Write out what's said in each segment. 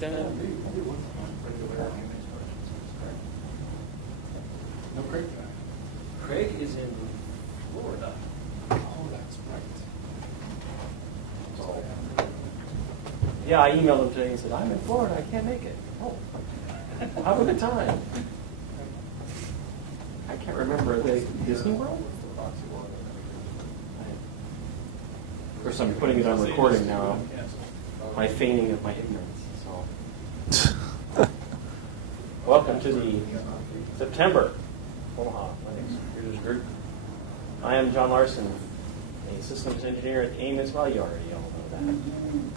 No, Craig. Craig is in Florida. Oh, that's right. Yeah, I emailed him today and said, I'm in Florida, I can't make it. Oh, have a good time. I can't remember, are they Disney World? Of course, I'm putting it on recording now. My feigning of my ignorance. So, welcome to the September Omaha Linux Users Group. I am John Larson, a systems engineer at Amos. Well, you already all know that. Even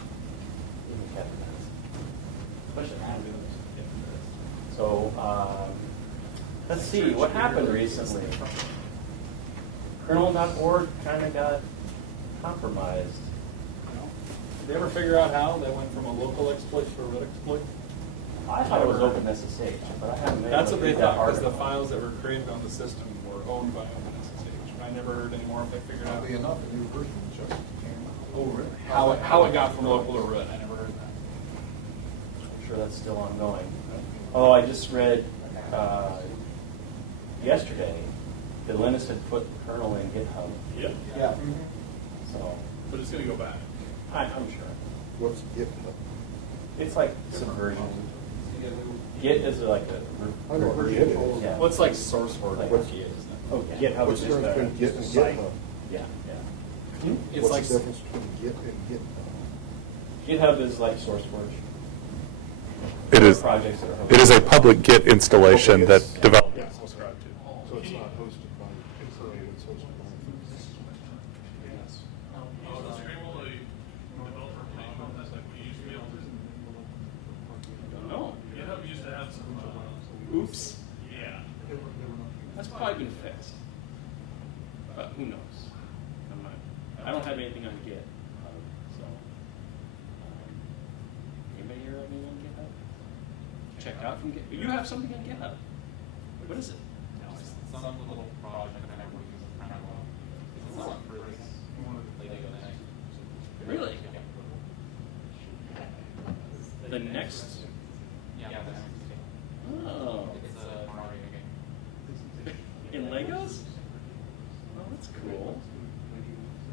Kevin does. Especially Adam. So, let's see, what happened recently? Kernel.org kind of got compromised. Did they ever figure out how they went from a local exploit to a root exploit? I thought it was OpenSSH, but I haven't made That's what they thought, because the article. files that were created on the system were owned by OpenSSH. I never heard any more if they figured out. Oddly enough, a new version just came out. Oh, really? How it got from local to root, I never heard that. I'm sure that's still ongoing. Although I just read yesterday that Linus had put the kernel in GitHub. Yep. Yeah. So But it's going to go back. I'm sure. What's GitHub? It's like subversion. Git is like a I know what Git is. Yeah. Well, it's like source word Like like what's- Git, isn't it? Oh, GitHub What's is the just difference between Git and site. GitHub? Yeah, It's What's like the difference between Git and GitHub? GitHub is like SourceForge. It is. Projects that are It is a public Git installation Okay, that it's- developed. Yeah, subscribe to. So it's not hosted by, insulated, it's hosted by. No. GitHub used to have some, Oops. yeah. That's probably been fixed. But who knows? I don't have anything on Git. So, anybody here have anything on GitHub? Checked out from GitHub. You have something on GitHub. What is it? Some little project that I'm working with kind of well. It's not for this later than Really? The next? yeah, the next thing. Oh. It's a Mario game. In Legos? Oh, that's cool.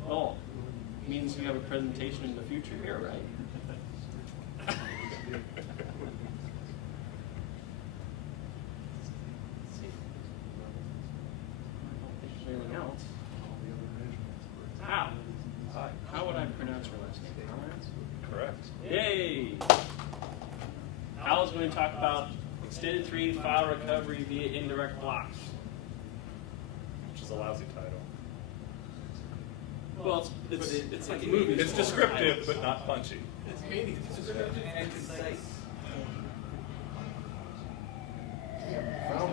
Oh, means you have a presentation in the future here, right? Let's see. I don't think there's anything else. Hal. How would I pronounce your last name? Pomeranz? Correct. Yay! Hal is going to talk about Ext3 file recovery via indirect blocks. Which is a lousy title. Well, it's like a movie. It's descriptive, but not punchy.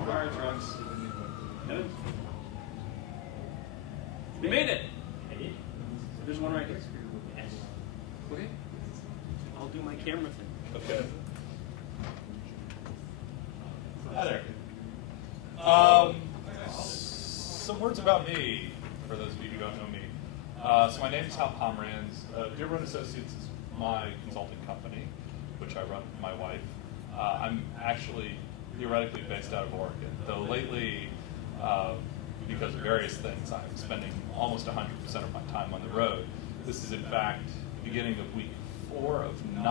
Fire trucks. Evan? You made it! There's one right here. Okay. I'll do my camera thing. Okay. Hi there. Some words about me, for those of you who don't know me. So my name is Hal Pomeranz. Dearborn Associates is my consulting company, which I run with my wife. I'm actually theoretically based out of Oregon, though lately, because of various things, I'm spending almost 100% of my time on the road. This is in fact the beginning of week 4 of 9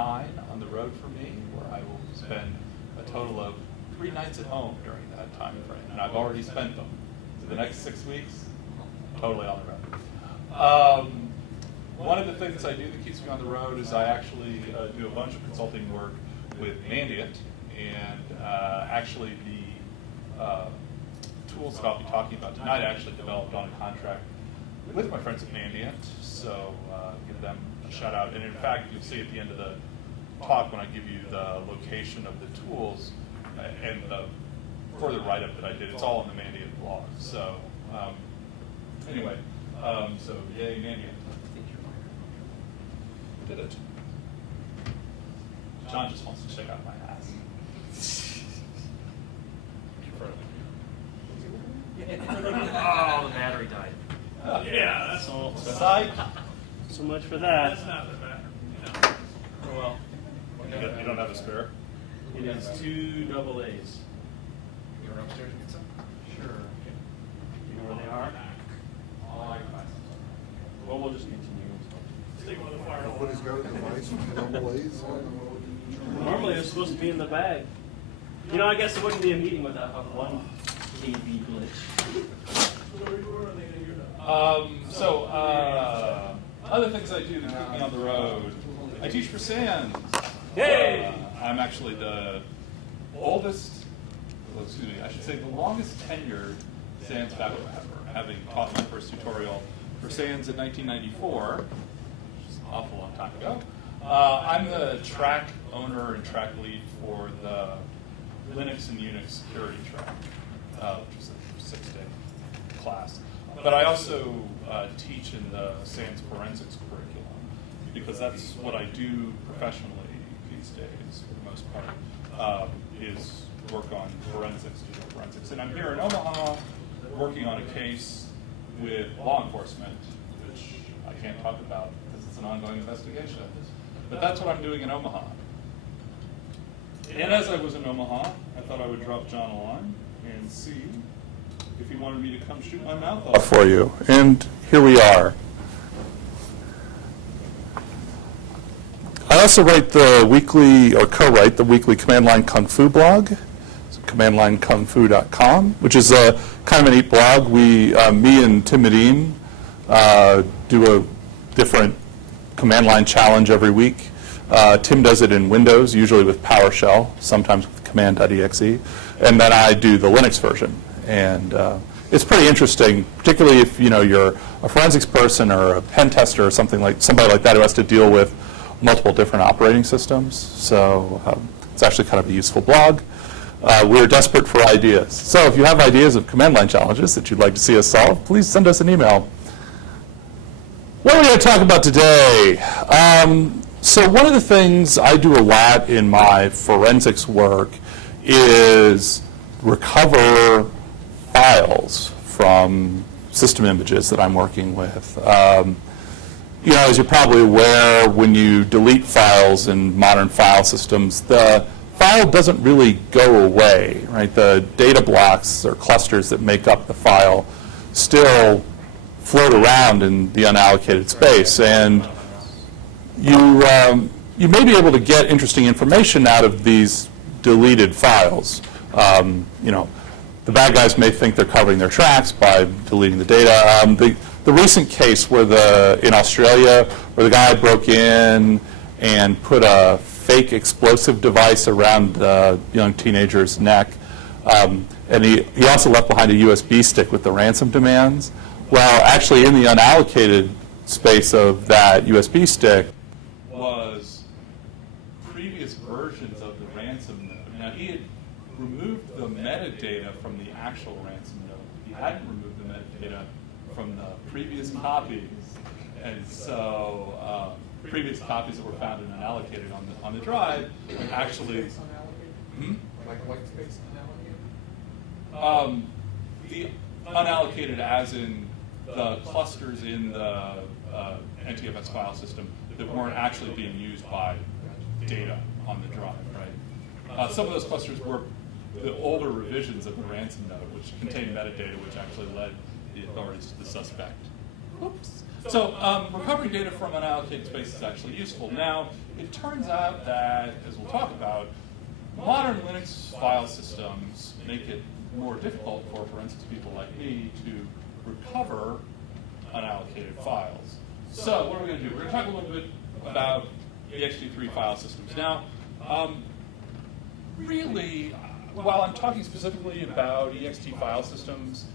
on the road for me, where I will spend a total of 3 nights at home during that time frame, and I've already spent them. So the next 6 weeks, totally on the road. One of the things I do that keeps me on the road is I actually do a bunch of consulting work with Mandiant, and actually the tools that I'll be talking about tonight I actually developed on a contract with my friends at Mandiant, so give them a shout out. And in fact, you'll see at the end of the talk when I give you the location of the tools and the further write-up that I did, it's all on the Mandiant blog. So anyway, so yay Mandiant. Did it. John just wants to check out my ass. Oh, the battery died. Yeah, that's So, Psych. so much for that. not the back. Oh well. You don't have a spare? It is 2 double A's. You run upstairs and get some? Sure. You know where they are? I can buy some. Well, we'll just continue. Nobody's got a device with double A's? Normally they're supposed to be in the bag. You know, I guess it wouldn't be a meeting without a 1 KB glitch. Other things I do to keep me on the road. I teach for SANS. Yay! I'm actually the oldest, well, excuse me, I should say the longest tenured SANS faculty member, having taught my first tutorial for SANS in 1994, which is an awful long time ago. I'm the track owner and track lead for the Linux and Unix security track, which is a 6-day class. But I also teach in the SANS forensics curriculum, because that's what I do professionally these days, for the most part, is work on forensics, digital forensics. And I'm here in Omaha working on a case with law enforcement, which I can't talk about because it's an ongoing investigation. But that's what I'm doing in Omaha. And as I was in Omaha, I thought I would drop John a line and see if he wanted me to come shoot my mouth off For you. And here we are. I also write the weekly, or co-write the weekly Command Line Kung Fu blog. It's commandlinekungfu.com, which is a kind of a neat blog. We, me and Tim Medine, do a different command line challenge every week. Tim does it in Windows, usually with PowerShell, sometimes with command.exe, and then I do the Linux version. And it's pretty interesting, particularly if you're a forensics person or a pen tester or somebody like that who has to deal with multiple different operating systems. So it's actually kind of a useful blog. We're desperate for ideas. So if you have ideas of command line challenges that you'd like to see us solve, please send us an email. What are we going to talk about today? So one of the things I do a lot in my forensics work is recover files from system images that I'm working with. As you're probably aware, when you delete files in modern file systems, the file doesn't really go away, right? The data blocks or clusters that make up the file still float around in the unallocated space, and you may be able to get interesting information out of these deleted files. The bad guys may think they're covering their tracks by deleting the data. The recent case in Australia, where the guy broke in and put a fake explosive device around a young teenager's neck, and he also left behind a USB stick with the ransom demands. Well, actually, in the unallocated space of that USB stick was previous versions of the ransom node. Now, he had removed the metadata from the actual ransom node. He hadn't removed the metadata from the previous copies. And so previous copies that were found and unallocated on the drive actually... Like white space the unallocated as in the clusters in the NTFS file system that weren't actually being used by data on the drive, right? Some of those clusters were the older revisions of the ransom node, which contained metadata, which actually led the authorities to the suspect. Oops. So recovering data from unallocated space is actually useful. Now, it turns out that, as we'll talk about, modern Linux file systems make it more difficult for forensics people like me to recover unallocated files. So what are we going to do? We're going to talk a little bit about Ext3 file systems. Now, really, while I'm talking specifically about ext file systems,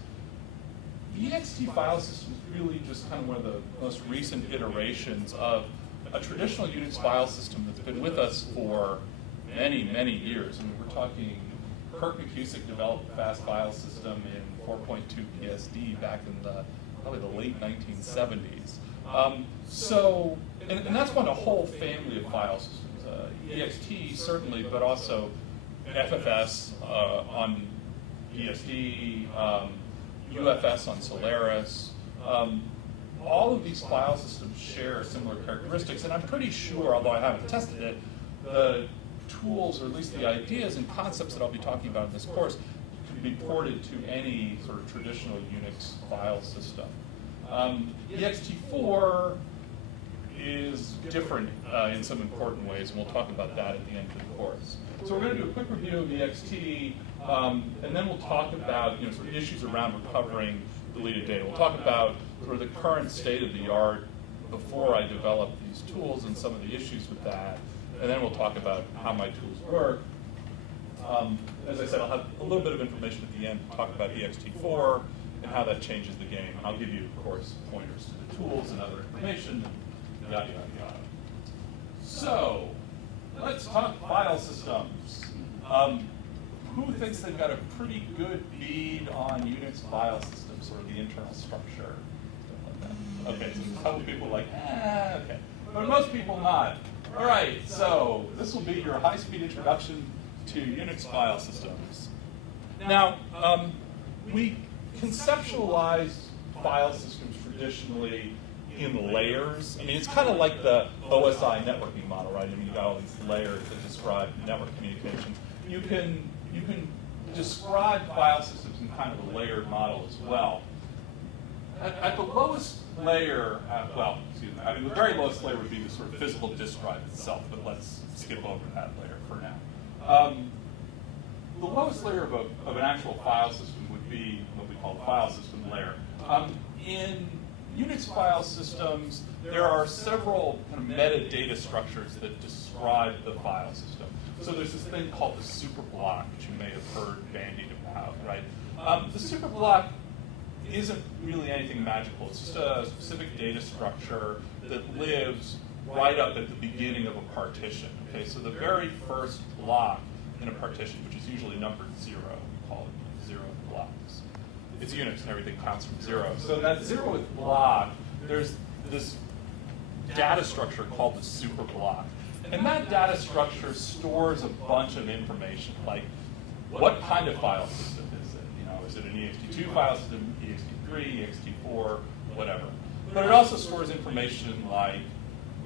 ext file systems is really just kind of one of the most recent iterations of a traditional Unix file system that's been with us for many, many years. I mean, we're talking Kirk McCusick developed a fast file system in 4.2 PSD back in probably the late 1970s. And that's one a whole family of file systems. Ext certainly, but also FFS on BSD, UFS on Solaris. All of these file systems share similar characteristics, and I'm pretty sure, although I haven't tested it, the tools, or at least the ideas and concepts that I'll be talking about in this course, can be ported to any sort of traditional Unix file system. Ext4 is different in some important ways, and we'll talk about that at the end of the course. So we're going to do a quick review of Ext, and then we'll talk about sort of issues around recovering deleted data. We'll talk about sort of the current state of the art before I developed these tools and some of the issues with that, and then we'll talk about how my tools work. As I said, I'll have a little bit of information at the end to talk about Ext4 and how that changes the game. And I'll give you, of course, pointers to the tools and other information, and yada, yada, yada. So, let's talk file systems. Who thinks they've got a pretty good bead on Unix file systems, or the internal structure? Okay, so a couple people are like, okay. But most people not. All right, so this will be your high-speed introduction to Unix file systems. Now, we conceptualize file systems traditionally in layers. I mean, it's kind of like the OSI networking model, right? I mean, you've got all these layers that describe network communications. You can describe file systems in kind of a layered model as well. At the lowest layer, I mean, the very lowest layer would be the sort of physical disk drive itself, but let's skip over that layer for now. The lowest layer of an actual file system would be what we call the file system layer. In Unix file systems, there are several kind of metadata structures that describe the file system. So there's this thing called the superblock, which you may have heard bandied about, right? The superblock isn't really anything magical. It's just a specific data structure that lives right up at the beginning of a partition. Okay, so the very first block in a partition, which is usually numbered 0, we call it 0 blocks. It's Unix and everything counts from 0. So in that 0th block, there's this data structure called the superblock. And that data structure stores a bunch of information, like what kind of file system is it? Is it an Ext2 file system, Ext3, Ext4, whatever. But it also stores information like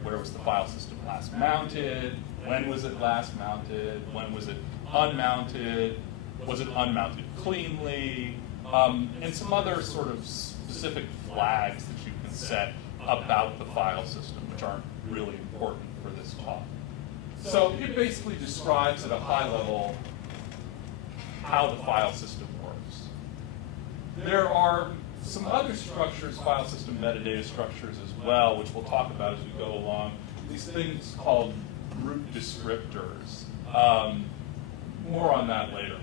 where was the file system last mounted, when was it last mounted, when was it unmounted, was it unmounted cleanly, and some other sort of specific flags that you can set about the file system, which aren't really important for this talk. So it basically describes at a high level how the file system works. There are some other structures, file system metadata structures as well, which we'll talk about as we go along. These things called group descriptors. More on that later.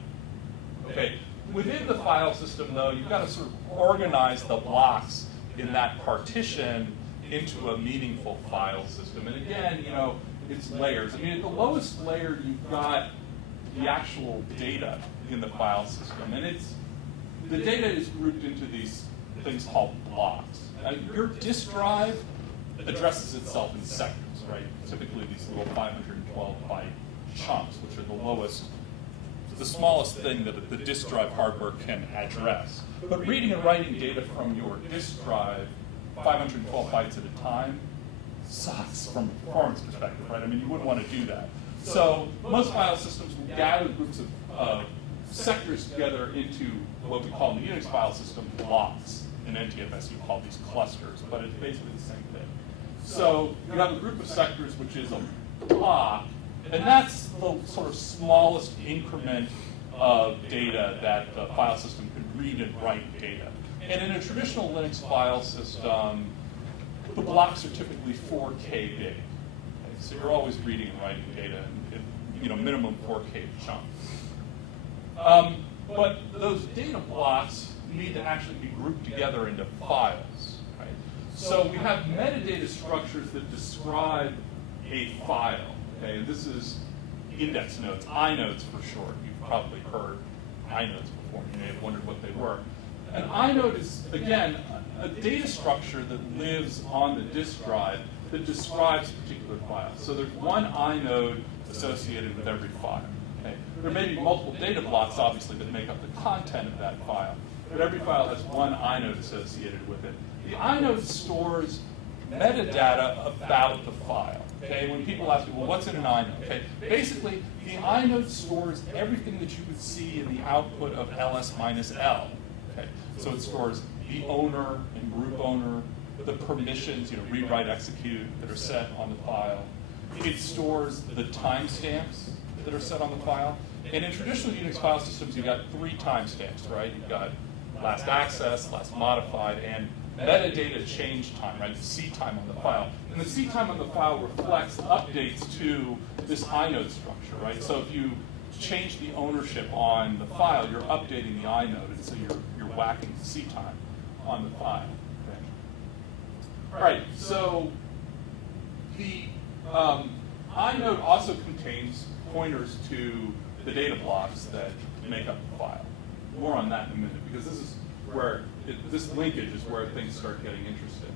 Okay, within the file system, though, you've got to sort of organize the blocks in that partition into a meaningful file system. And again, it's layers. I mean, at the lowest layer, you've got the actual data in the file system. And the data is grouped into these things called blocks. Your disk drive addresses itself in sectors, right? Typically these little 512-byte chunks, which are the lowest, the smallest thing that the disk drive hardware can address. But reading and writing data from your disk drive 512 bytes at a time sucks from a performance perspective, right? I mean, you wouldn't want to do that. So most file systems will gather groups of sectors together into what we call in the Unix file system blocks. In NTFS, you call these clusters, but it's basically the same thing. So you have a group of sectors, which is a block, and that's the sort of smallest increment of data that the file system can read and write data. And in a traditional Linux file system, the blocks are typically 4K big. Okay? So you're always reading and writing data in minimum 4K chunks. But those data blocks need to actually be grouped together into files. Right? So we have metadata structures that describe a file. Okay? And this is index nodes, inodes for short. You've probably heard inodes before. You may have wondered what they were. An inode is, again, a data structure that lives on the disk drive that describes a particular file. So there's one inode associated with every file. Okay? There may be multiple data blocks, obviously, that make up the content of that file. But every file has one inode associated with it. The inode stores metadata about the file. Okay, when people ask me, well, what's in an inode? Okay, basically, the inode stores everything that you would see in the output of ls minus L. Okay, so it stores the owner and group owner, the permissions, read, write, execute that are set on the file. It stores the timestamps that are set on the file. And in traditional Unix file systems, you've got 3 timestamps, right? You've got last access, last modified, and metadata change time, right? The C time on the file. And the C time on the file reflects updates to this inode structure, right? So if you change the ownership on the file, you're updating the inode, and so you're whacking the C time on the file. Okay. All right, so the inode also contains pointers to the data blocks that make up the file. More on that in a minute, because this is where this linkage is where things start getting interesting.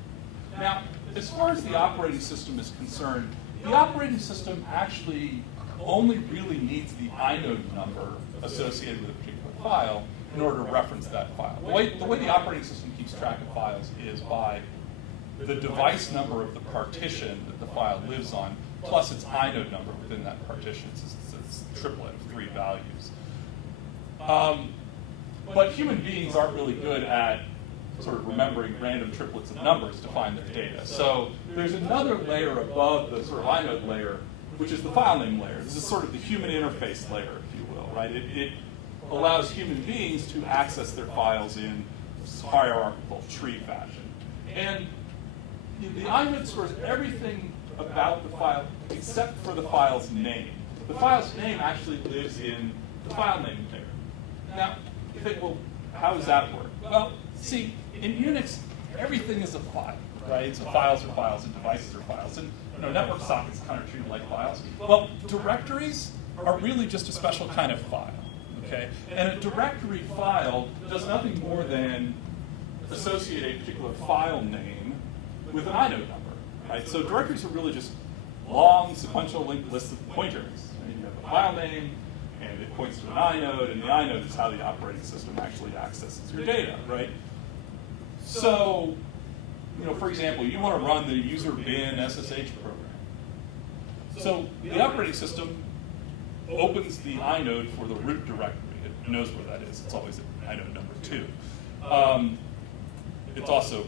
Now, as far as the operating system is concerned, the operating system actually only really needs the inode number associated with a particular file in order to reference that file. The way the operating system keeps track of files is by the device number of the partition that the file lives on, plus its inode number within that partition. It's a triplet of 3 values. But human beings aren't really good at sort of remembering random triplets of numbers to find their data. So there's another layer above the sort of inode layer, which is the file name layer. This is sort of the human interface layer, if you will, right? It allows human beings to access their files in hierarchical tree fashion. And the inode stores everything about the file except for the file's name. The file's name actually lives in the file name layer. Now, you think, well, how does that work? Well, see, in Unix, everything is a file, right? So files are files and devices are files. And network sockets kind of treated like files. Well, directories are really just a special kind of file, okay? And a directory file does nothing more than associate a particular file name with an inode number, right? So directories are really just long sequential linked lists of pointers. Right? You have a file name, and it points to an inode, and the inode is how the operating system actually accesses your data, right? So, for example, you want to run the user bin SSH program. So the operating system opens the inode for the root directory. It knows where that is. It's always inode number 2. It's also,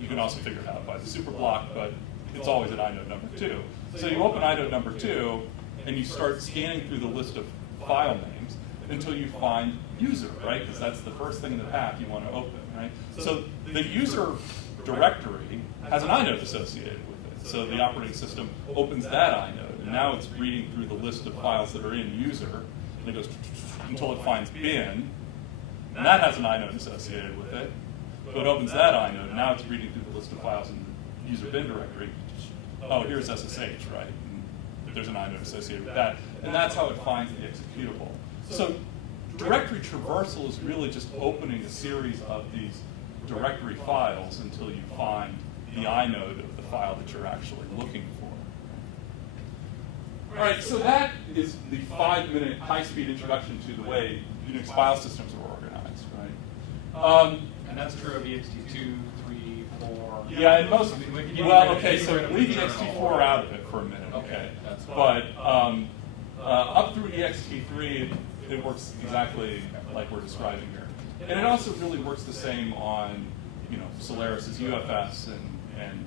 you can also figure it out by the superblock, but it's always at inode number 2. So you open inode number 2, and you start scanning through the list of file names until you find user, right? Because that's the first thing in the path you want to open, right? So the user directory has an inode associated with it. So the operating system opens that inode, and now it's reading through the list of files that are in user, and it goes until it finds bin, and that has an inode associated with it. So it opens that inode, and now it's reading through the list of files in the user bin directory. Oh, here's SSH, right? And there's an inode associated with that, and that's how it finds the executable. So directory traversal is really just opening a series of these directory files until you find the inode of the file that you're actually looking for. All right, so that is the 5-minute high-speed introduction to the way Unix file systems are organized, right? And that's true of Ext2, 3, 4. Yeah, and most. We can Well, okay, get so rid of leave the Ext4 out of it for a minute, okay? That's fine. But up through Ext3, it works exactly like we're describing here, and it also really works the same on, Solaris's UFS and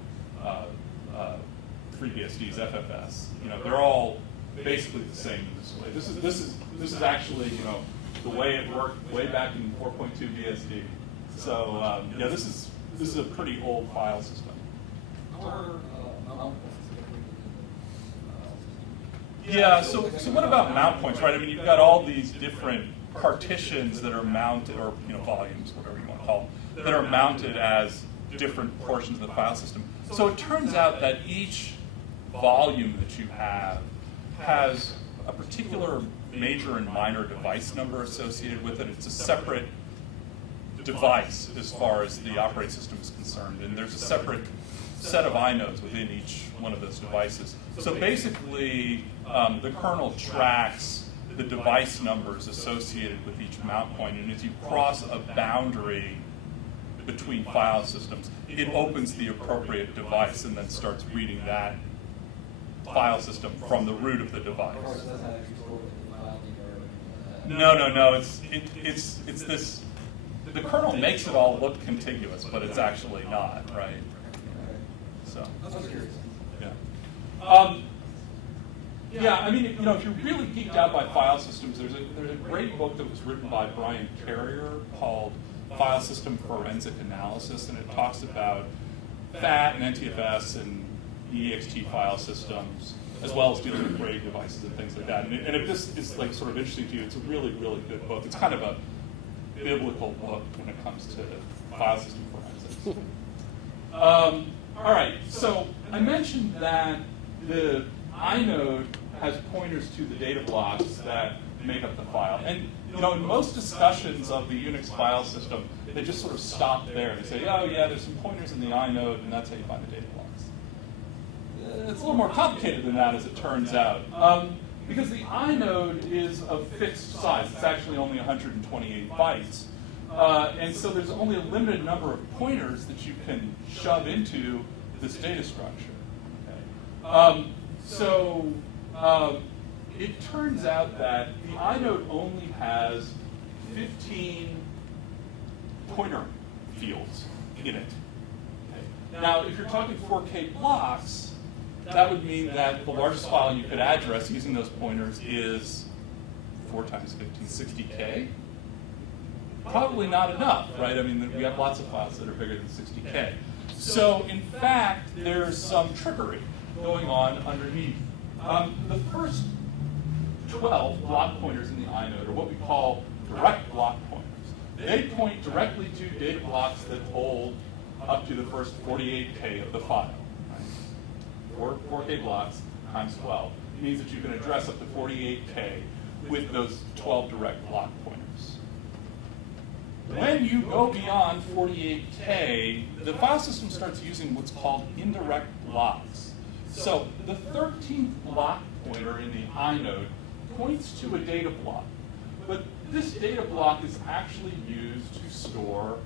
FreeBSD's FFS. They're all basically the same in this way. This is actually the way it worked way back in 4.2 BSD. So yeah, this is a pretty old file system. Yeah. So what about mount points, right? I mean, you've got all these different partitions that are mounted, or volumes, whatever you want to call them, that are mounted as different portions of the file system. So it turns out that each volume that you have has a particular major and minor device number associated with it. It's a separate device as far as the operating system is concerned, and there's a separate set of inodes within each one of those devices. So basically, the kernel tracks the device numbers associated with each mount point, and as you cross a boundary between file systems, it opens the appropriate device and then starts reading that file system from the root of the device. No. It's this. The kernel makes it all look contiguous, but it's actually not, right? So. Yeah. Yeah, I mean, if you're really geeked out by file systems, there's a great book that was written by Brian Carrier called File System Forensic Analysis, and it talks about FAT and NTFS and Ext3 file systems, as well as dealing with RAID devices and things like that. And if this is like sort of interesting to you, it's a really, really good book. It's kind of a biblical book when it comes to file system forensics. All right, so I mentioned that the inode has pointers to the data blocks that make up the file. And in most discussions of the Unix file system, they just sort of stop there. They say, oh yeah, there's some pointers in the inode, and that's how you find the data blocks. It's a little more complicated than that, as it turns out. Because the inode is of fixed size. It's actually only 128 bytes. And so there's only a limited number of pointers that you can shove into this data structure. Okay. It turns out that the inode only has 15 pointer fields in it. Okay. Now, if you're talking 4K blocks, that would mean that the largest file you could address using those pointers is 4 times 15, 60K. Probably not enough, right? I mean, we have lots of files that are bigger than 60K. So, in fact, there's some trickery going on underneath. The first 12 block pointers in the inode are what we call direct block pointers. They point directly to data blocks that hold up to the first 48K of the file. Right? 4K blocks times 12 means that you can address up to 48K with those 12 direct block pointers. When you go beyond 48K, the file system starts using what's called indirect blocks. So the 13th block pointer in the inode points to a data block. But this data block is actually used to store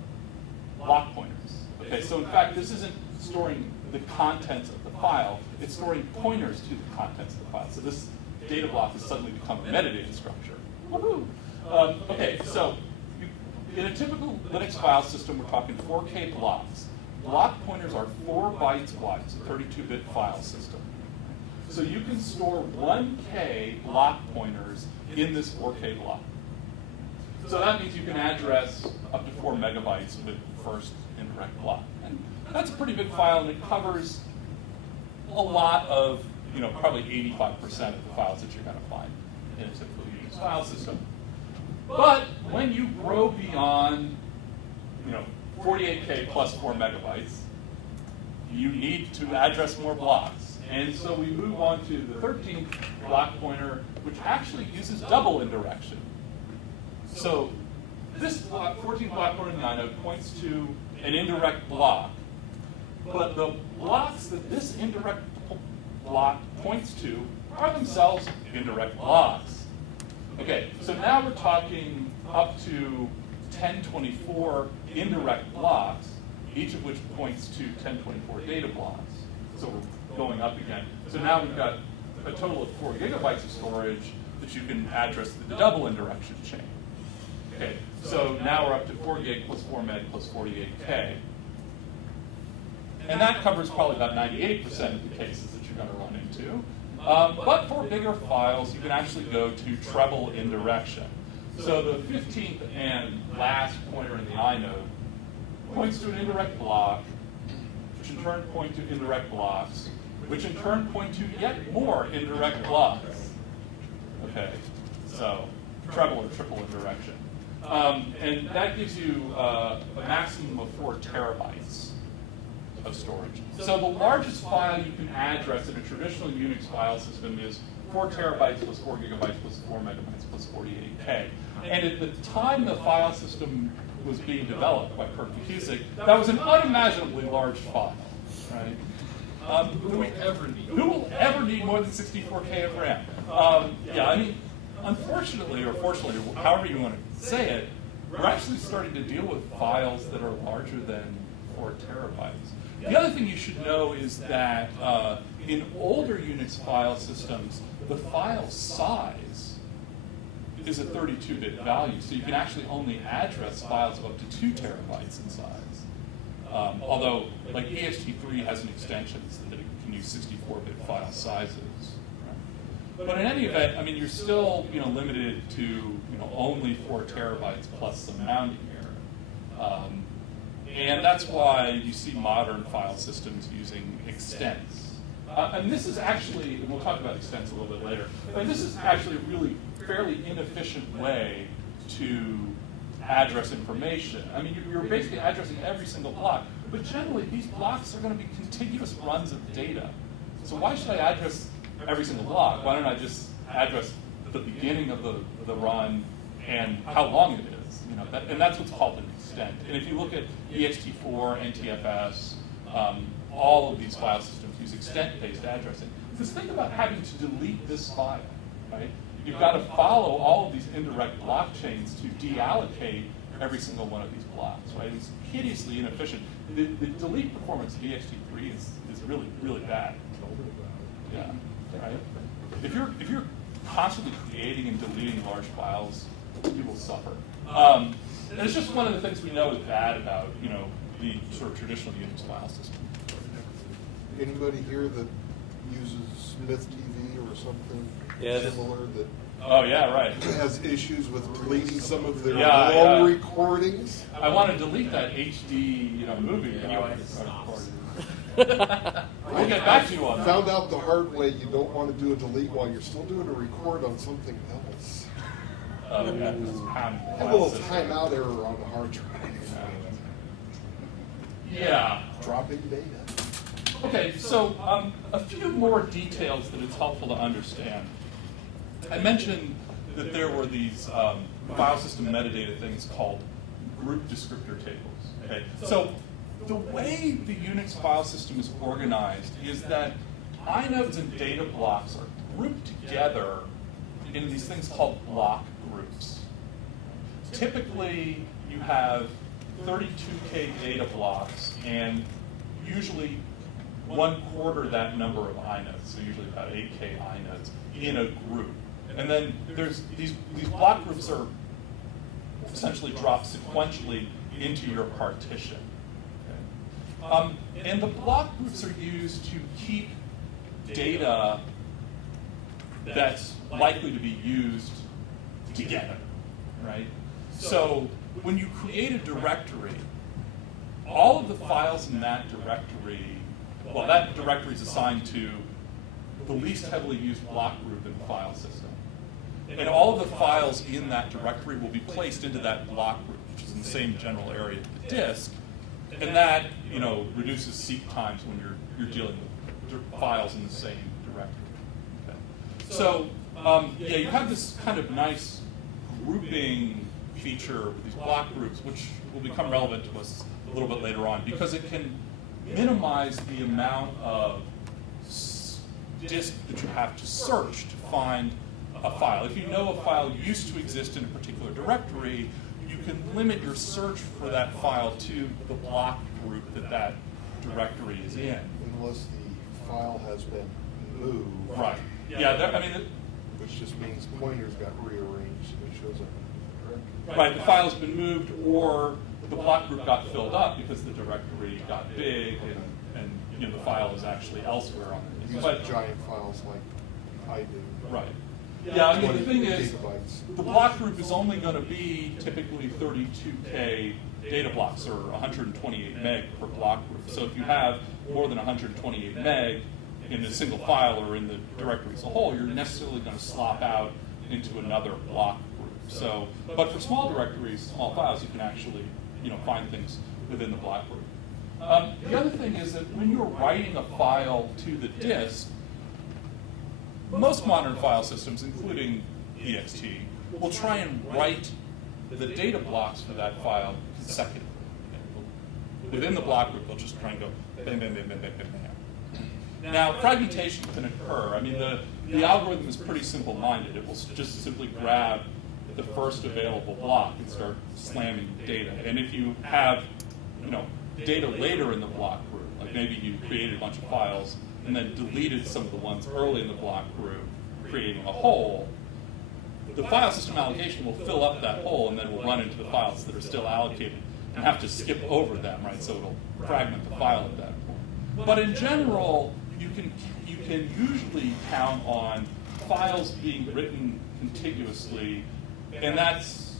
block pointers. Okay, so in fact, this isn't storing the contents of the file, it's storing pointers to the contents of the file. So this data block has suddenly become a metadata structure. Woohoo! Okay, so in a typical Linux file system, we're talking 4K blocks. Block pointers are 4 bytes wide. It's a 32-bit file system. So you can store 1K block pointers in this 4K block. So that means you can address up to 4 megabytes with the first indirect block. And that's a pretty big file, and it covers a lot of, probably 85% of the files that you're going to find in a typical Unix file system. But when you grow beyond, 48K plus 4 megabytes, you need to address more blocks. And so we move on to the 13th block pointer, which actually uses double indirection. So this block, 14th block pointer in the inode, points to an indirect block. But the blocks that this indirect block points to are themselves indirect blocks. Okay, so now we're talking up to 1024 indirect blocks, each of which points to 1024 data blocks. So we're going up again. So now we've got a total of 4 gigabytes of storage that you can address the double indirection chain. Okay, so now we're up to 4 gig plus 4 meg plus 48K. And that covers probably about 98% of the cases that you're going to run into. But for bigger files, you can actually go to treble indirection. So the 15th and last pointer in the inode points to an indirect block, which in turn point to indirect blocks, which in turn point to yet more indirect blocks. Okay, so treble or triple indirection. And that gives you a maximum of 4 terabytes of storage. So the largest file you can address in a traditional Unix file system is 4 terabytes plus 4 gigabytes plus 4 megabytes plus 48K. And at the time the file system was being developed by Kurt Kuhusik, that was an unimaginably large file, right? Who will ever need more than 64K of RAM? Yeah, I mean, unfortunately, or fortunately, or however you want to say it, we're actually starting to deal with files that are larger than 4 terabytes. The other thing you should know is that in older Unix file systems, the file size is a 32-bit value, so you can actually only address files of up to 2 terabytes in size. Although, like Ext3 has an extension so that it can use 64-bit file sizes. Right? But in any event, I mean, you're still limited to only 4 terabytes plus some rounding error. And that's why you see modern file systems using extents. And this is actually, and we'll talk about extents a little bit later, but this is actually a really fairly inefficient way to address information. I mean, you're basically addressing every single block, but generally these blocks are going to be contiguous runs of data. So why should I address every single block? Why don't I just address the beginning of the run and how long it is? And that's what's called an extent. And if you look at Ext4, NTFS, all of these file systems use extent-based addressing. Because think about having to delete this file, right? You've got to follow all of these indirect blockchains to deallocate every single one of these blocks, right? It's hideously inefficient. The delete performance of Ext3 is really, really bad. Yeah, right? If you're constantly creating and deleting large files, you will suffer. And it's just one of the things we know is bad about the sort of traditional Unix file system. Anybody here that uses Smith TV or something Yes. similar that Oh yeah, right. has issues with deleting some of their Yeah, long yeah. recordings? I want to delete that HD movie that I recorded. We'll get back to you on that. Found out the hard way you don't want to do a delete while you're still doing a record on something else. Oh, yeah, this is PAM A little file system. timeout error on the hard drive. Yeah. Dropping data. Okay, so a few more details that it's helpful to understand. I mentioned that there were these file system metadata things called group descriptor tables. Okay, so the way the Unix file system is organized is that inodes and data blocks are grouped together in these things called block groups. Typically, you have 32K data blocks, and usually 1/4 that number of inodes, so usually about 8K inodes in a group. And then there's these block groups are essentially dropped sequentially into your partition. Okay? And the block groups are used to keep data that's likely to be used together, right? So when you create a directory, all of the files in that directory, well, that directory is assigned to the least heavily used block group in the file system. And all of the files in that directory will be placed into that block group, which is in the same general area of the disk. And that, reduces seek times when you're dealing with files in the same directory. Okay. So, yeah, you have this kind of nice grouping feature with these block groups, which will become relevant to us a little bit later on, because it can minimize the amount of disk that you have to search to find a file. If you know a file used to exist in a particular directory, you can limit your search for that file to the block group that directory is in. Unless the file has been moved. Right. Yeah, Which just means pointers got rearranged and it shows up in the directory. right, the file's been moved, or the block group got filled up because the directory got big and the file is actually elsewhere on it. Use But, giant files like I do. right. Yeah, I mean, the 20 thing is, gigabytes. the block group is only going to be typically 32K data blocks, or 128 meg per block group. So if you have more than 128 meg in a single file or in the directory as a whole, you're necessarily going to slop out into another block group. So, but for small directories, small files, you can actually find things within the block group. The other thing is that when you're writing a file to the disk, most modern file systems, including Ext, will try and write the data blocks for that file consecutively. Within the block group, they'll just try and go bam, bam, bam, bam, bam, bam, bam. Now, fragmentation can occur. I mean, the algorithm is pretty simple-minded. It will just simply grab the first available block and start slamming data. And if you have, data later in the block group, like maybe you created a bunch of files and then deleted some of the ones early in the block group, creating a hole, the file system allocation will fill up that hole and then will run into the files that are still allocated and have to skip over them, right? So it'll fragment the file at that point. But in general, you can usually count on files being written contiguously, and that's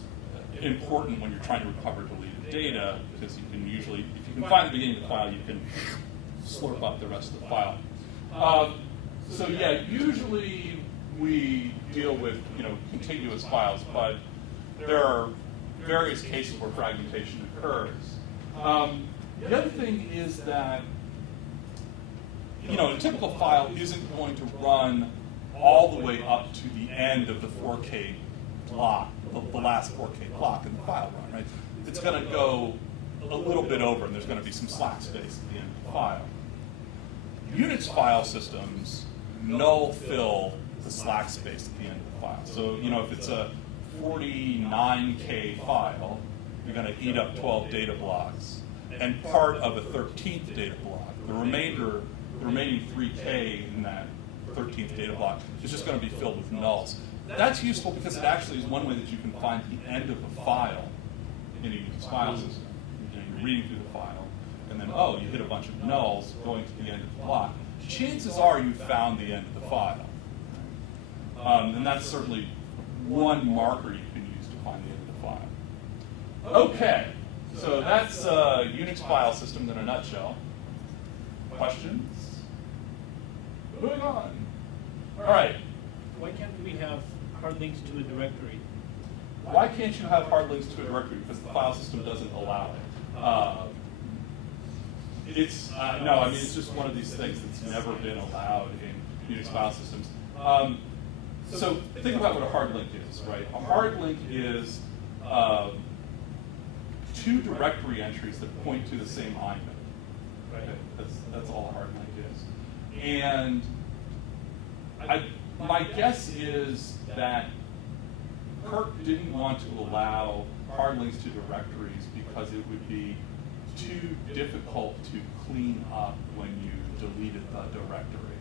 important when you're trying to recover deleted data, because you can usually, if you can find the beginning of the file, you can slurp up the rest of the file. So yeah, usually we deal with contiguous files, but there are various cases where fragmentation occurs. The other thing is that a typical file isn't going to run all the way up to the end of the 4K block, the last 4K block in the file run, right? It's going to go a little bit over, and there's going to be some slack space at the end of the file. Unix file systems null fill the slack space at the end of the file. So, if it's a 49K file, you're going to eat up 12 data blocks, and part of a 13th data block. The remaining 3K in that 13th data block is just going to be filled with nulls. That's useful because it actually is one way that you can find the end of a file in a Unix file system. You're reading through the file, and then, you hit a bunch of nulls going to the end of the block. Chances are you found the end of the file. And that's certainly one marker you can use to find the end of the file. Okay, so that's Unix file systems in a nutshell. Questions? Moving on. All right. Why can't we have hard links to a directory? Why can't you have hard links to a directory? Because the file system doesn't allow it. It's just one of these things that's never been allowed in Unix file systems. So think about what a hard link is, right? A hard link is two directory entries that point to the same inode. Right? That's all a hard link is. And my guess is that Kirk didn't want to allow hard links to directories because it would be too difficult to clean up when you deleted the directory,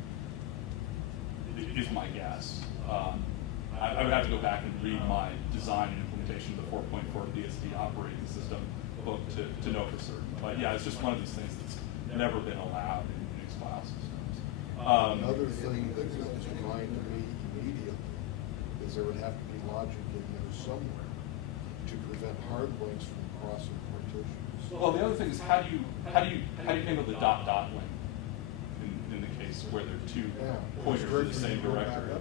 is my guess. I would have to go back and read my design and implementation of the 4.4 BSD operating system book to know for certain. But yeah, it's just one of these things that's never been allowed in Unix file systems. Another thing that comes to mind to me immediately is there would have to be logic in there somewhere to prevent hard links from crossing partitions. Well, the other thing is how do you handle the dot link in the case where there are two pointers to the same directory,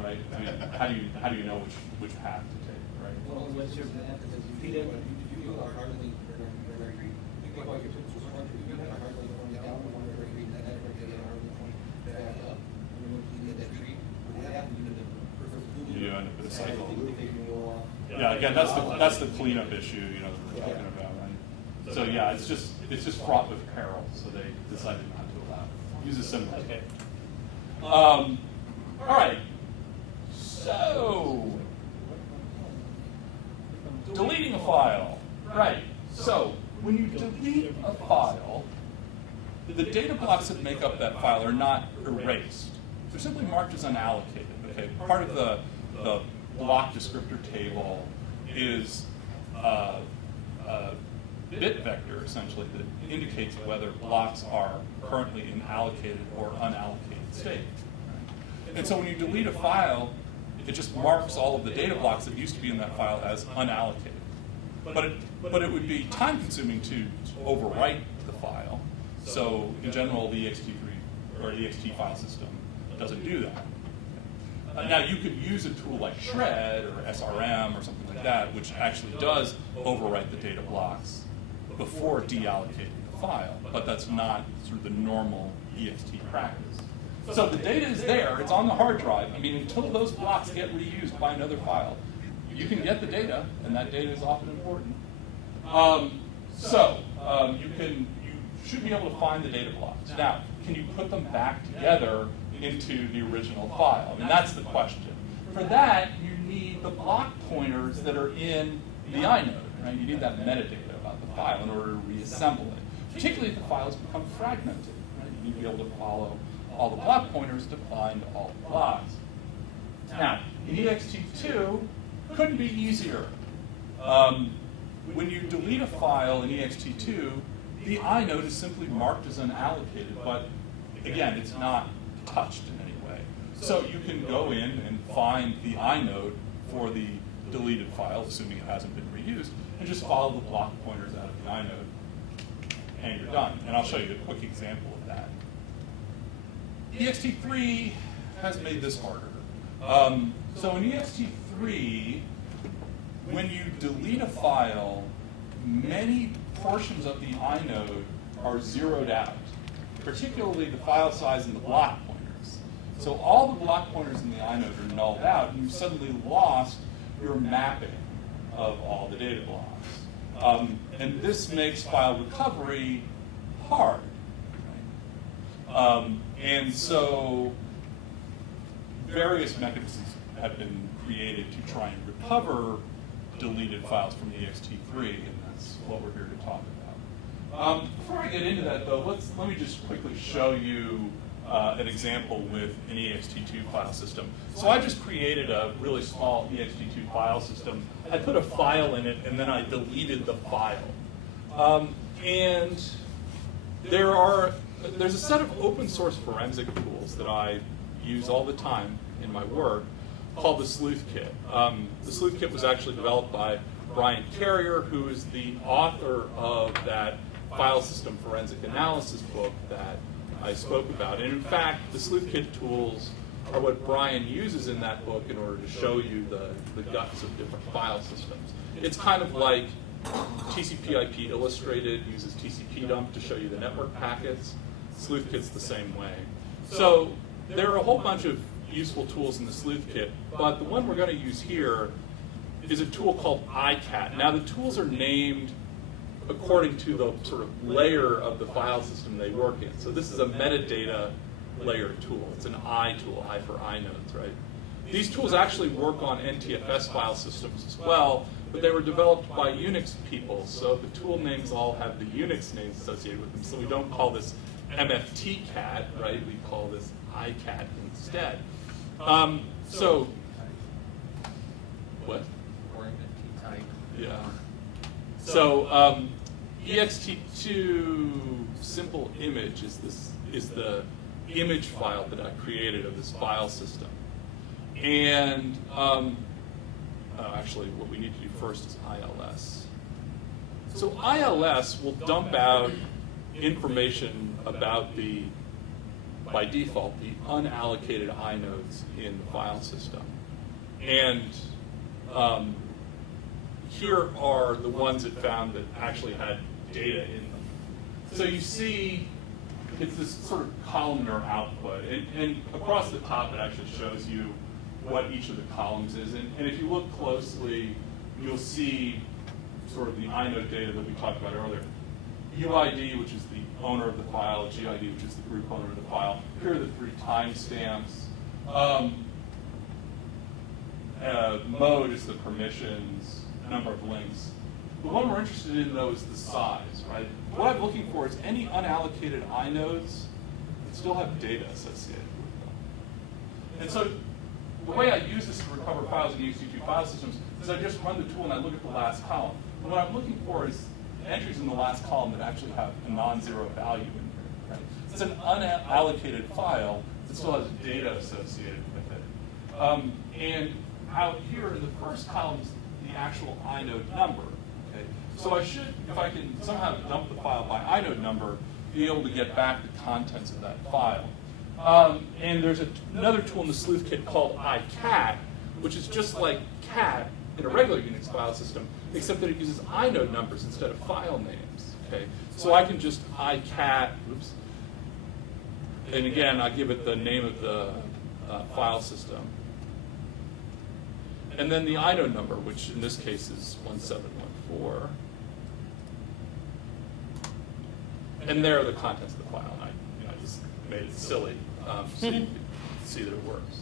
right? I mean, how do you know which path to take, right? Well, what's your path? Because if you do a hard link directory, you can call your pixels hard. You can have a hard link going down one directory, and that directory get a hard link going back up. And then once you get that tree, what happens? You end up with a cycle. Yeah, again, that's the cleanup issue, that we're talking about, right? So yeah, it's just fraught with peril. So they decided not to allow it. Use a similar. Okay. All right. So deleting a file, right? So when you delete a file, the data blocks that make up that file are not erased. They're simply marked as unallocated. Okay. Part of the block descriptor table is a bit vector, essentially, that indicates whether blocks are currently in allocated or unallocated state. Right? And so when you delete a file, it just marks all of the data blocks that used to be in that file as unallocated. But it would be time-consuming to overwrite the file. So in general, the Ext3 or the Ext file system doesn't do that. Now, you could use a tool like Shred or SRM or something like that, which actually does overwrite the data blocks before deallocating the file, but that's not sort of the normal Ext practice. So the data is there, it's on the hard drive. I mean, until those blocks get reused by another file, you can get the data, and that data is often important. You should be able to find the data blocks. Now, can you put them back together into the original file? I mean, that's the question. For that, you need the block pointers that are in the inode, right? You need that metadata about the file in order to reassemble it. particularly if the files become fragmented. Right? You need to be able to follow all the block pointers to find all the blocks. Now, in Ext2, couldn't be easier. When you delete a file in Ext2, the inode is simply marked as unallocated, but again, it's not touched in any way. So you can go in and find the inode for the deleted file, assuming it hasn't been reused, and just follow the block pointers out of the inode, and you're done. And I'll show you a quick example of that. Ext3 has made this harder. So in Ext3, when you delete a file, many portions of the inode are zeroed out, particularly the file size and the block pointers. So all the block pointers in the inode are nulled out, and you've suddenly lost your mapping of all the data blocks. And this makes file recovery hard. Right? And so various mechanisms have been created to try and recover deleted files from Ext3, and that's what we're here to talk about. Before I get into that, though, let me just quickly show you an example with an Ext2 file system. So I just created a really small Ext2 file system. I put a file in it, and then I deleted the file. And there's a set of open source forensic tools that I use all the time in my work called the Sleuth Kit. The Sleuth Kit was actually developed by Brian Carrier, who is the author of that file system forensic analysis book that I spoke about. And in fact, the Sleuth Kit tools are what Brian uses in that book in order to show you the guts of different file systems. It's kind of like TCP/IP Illustrated uses TCP dump to show you the network packets. Sleuth Kit's the same way. So there are a whole bunch of useful tools in the Sleuth Kit, but the one we're going to use here is a tool called iCat. Now the tools are named according to the sort of layer of the file system they work in. So this is a metadata layer tool. It's an I tool, I for inodes, right? These tools actually work on NTFS file systems as well, but they were developed by Unix people, so the tool names all have the Unix names associated with them, so we don't call this MFTCat, right? We call this iCat instead. So, what? Yeah. So, Ext2 simple image is the image file that I created of this file system. And actually, what we need to do first is ILS. So ILS will dump out information about by default, the unallocated inodes in the file system. And here are the ones it found that actually had data in them. So you see, it's this sort of columnar output. And across the top, it actually shows you what each of the columns is. And if you look closely, you'll see sort of the inode data that we talked about earlier. UID, which is the owner of the file, GID, which is the group owner of the file. Here are the 3 timestamps. Mode is the permissions, number of links. The one we're interested in, though, is the size, right? What I'm looking for is any unallocated inodes that still have data associated with them. And so the way I use this to recover files in Ext2 file systems is I just run the tool and I look at the last column. And what I'm looking for is entries in the last column that actually have a non-zero value in here. Right? It's an unallocated file that still has data associated with it. And out here in the first column is the actual inode number. Okay? So I should, if I can somehow dump the file by inode number, be able to get back the contents of that file. And there's another tool in the Sleuth Kit called iCat, which is just like cat in a regular Unix file system, except that it uses inode numbers instead of file names. Okay, so I can just iCat, oops, and again I give it the name of the file system, and then the inode number, which in this case is 1714, and there are the contents of the file. And I just made it silly so you can see that it works.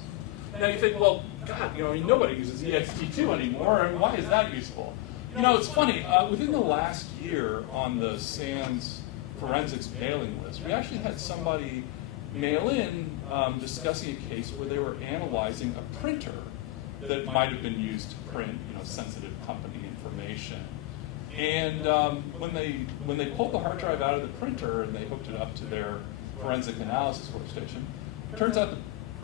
Now you think, well, God, nobody uses Ext2 anymore, and why is that useful? It's funny. Within the last year on the SANS forensics mailing list. We actually had somebody mail in discussing a case where they were analyzing a printer that might have been used to print, sensitive company information. And when they pulled the hard drive out of the printer and they hooked it up to their forensic analysis workstation, it turns out the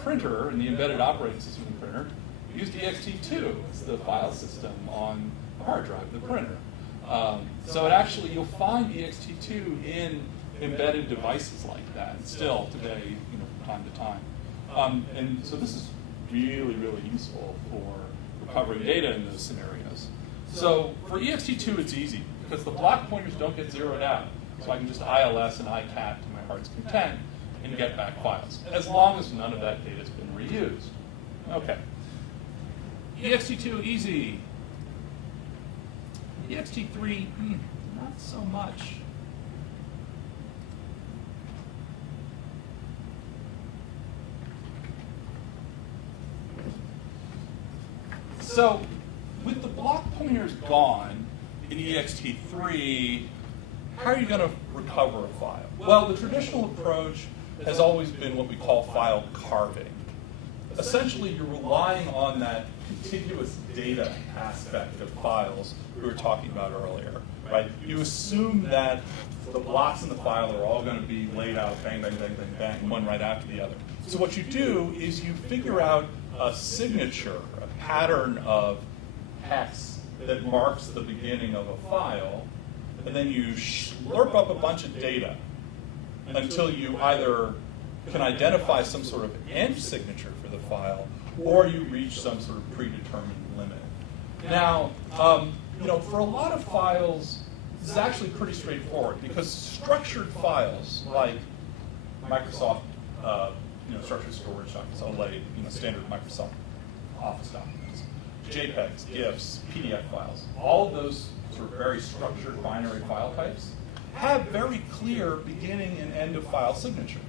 printer and the embedded operating system of the printer used Ext3 as the file system on the hard drive of the printer. So it actually, you'll find Ext3 in embedded devices like that still today, from time to time. And so this is really, really useful for recovering data in those scenarios. So for Ext2, it's easy because the block pointers don't get zeroed out. So I can just ILS and ICAT to my heart's content and get back files, as long as none of that data has been reused. Okay. Ext2, easy. Ext3, not so much. So, with the block pointers gone in Ext3, how are you going to recover a file? Well, the traditional approach has always been what we call file carving. Essentially, you're relying on that contiguous data aspect of files we were talking about earlier, right? You assume that the blocks in the file are all going to be laid out, bang, bang, bang, bang, bang, one right after the other. So what you do is you figure out a signature, a pattern of hex that marks the beginning of a file, and then you slurp up a bunch of data until you either can identify some sort of end signature for the file, or you reach some sort of predetermined limit. Now, for a lot of files, this is actually pretty straightforward because structured files like Microsoft, structured storage documents, OLE, standard Microsoft Office documents, JPEGs, GIFs, PDF files, all of those sort of very structured binary file types have very clear beginning and end of file signatures.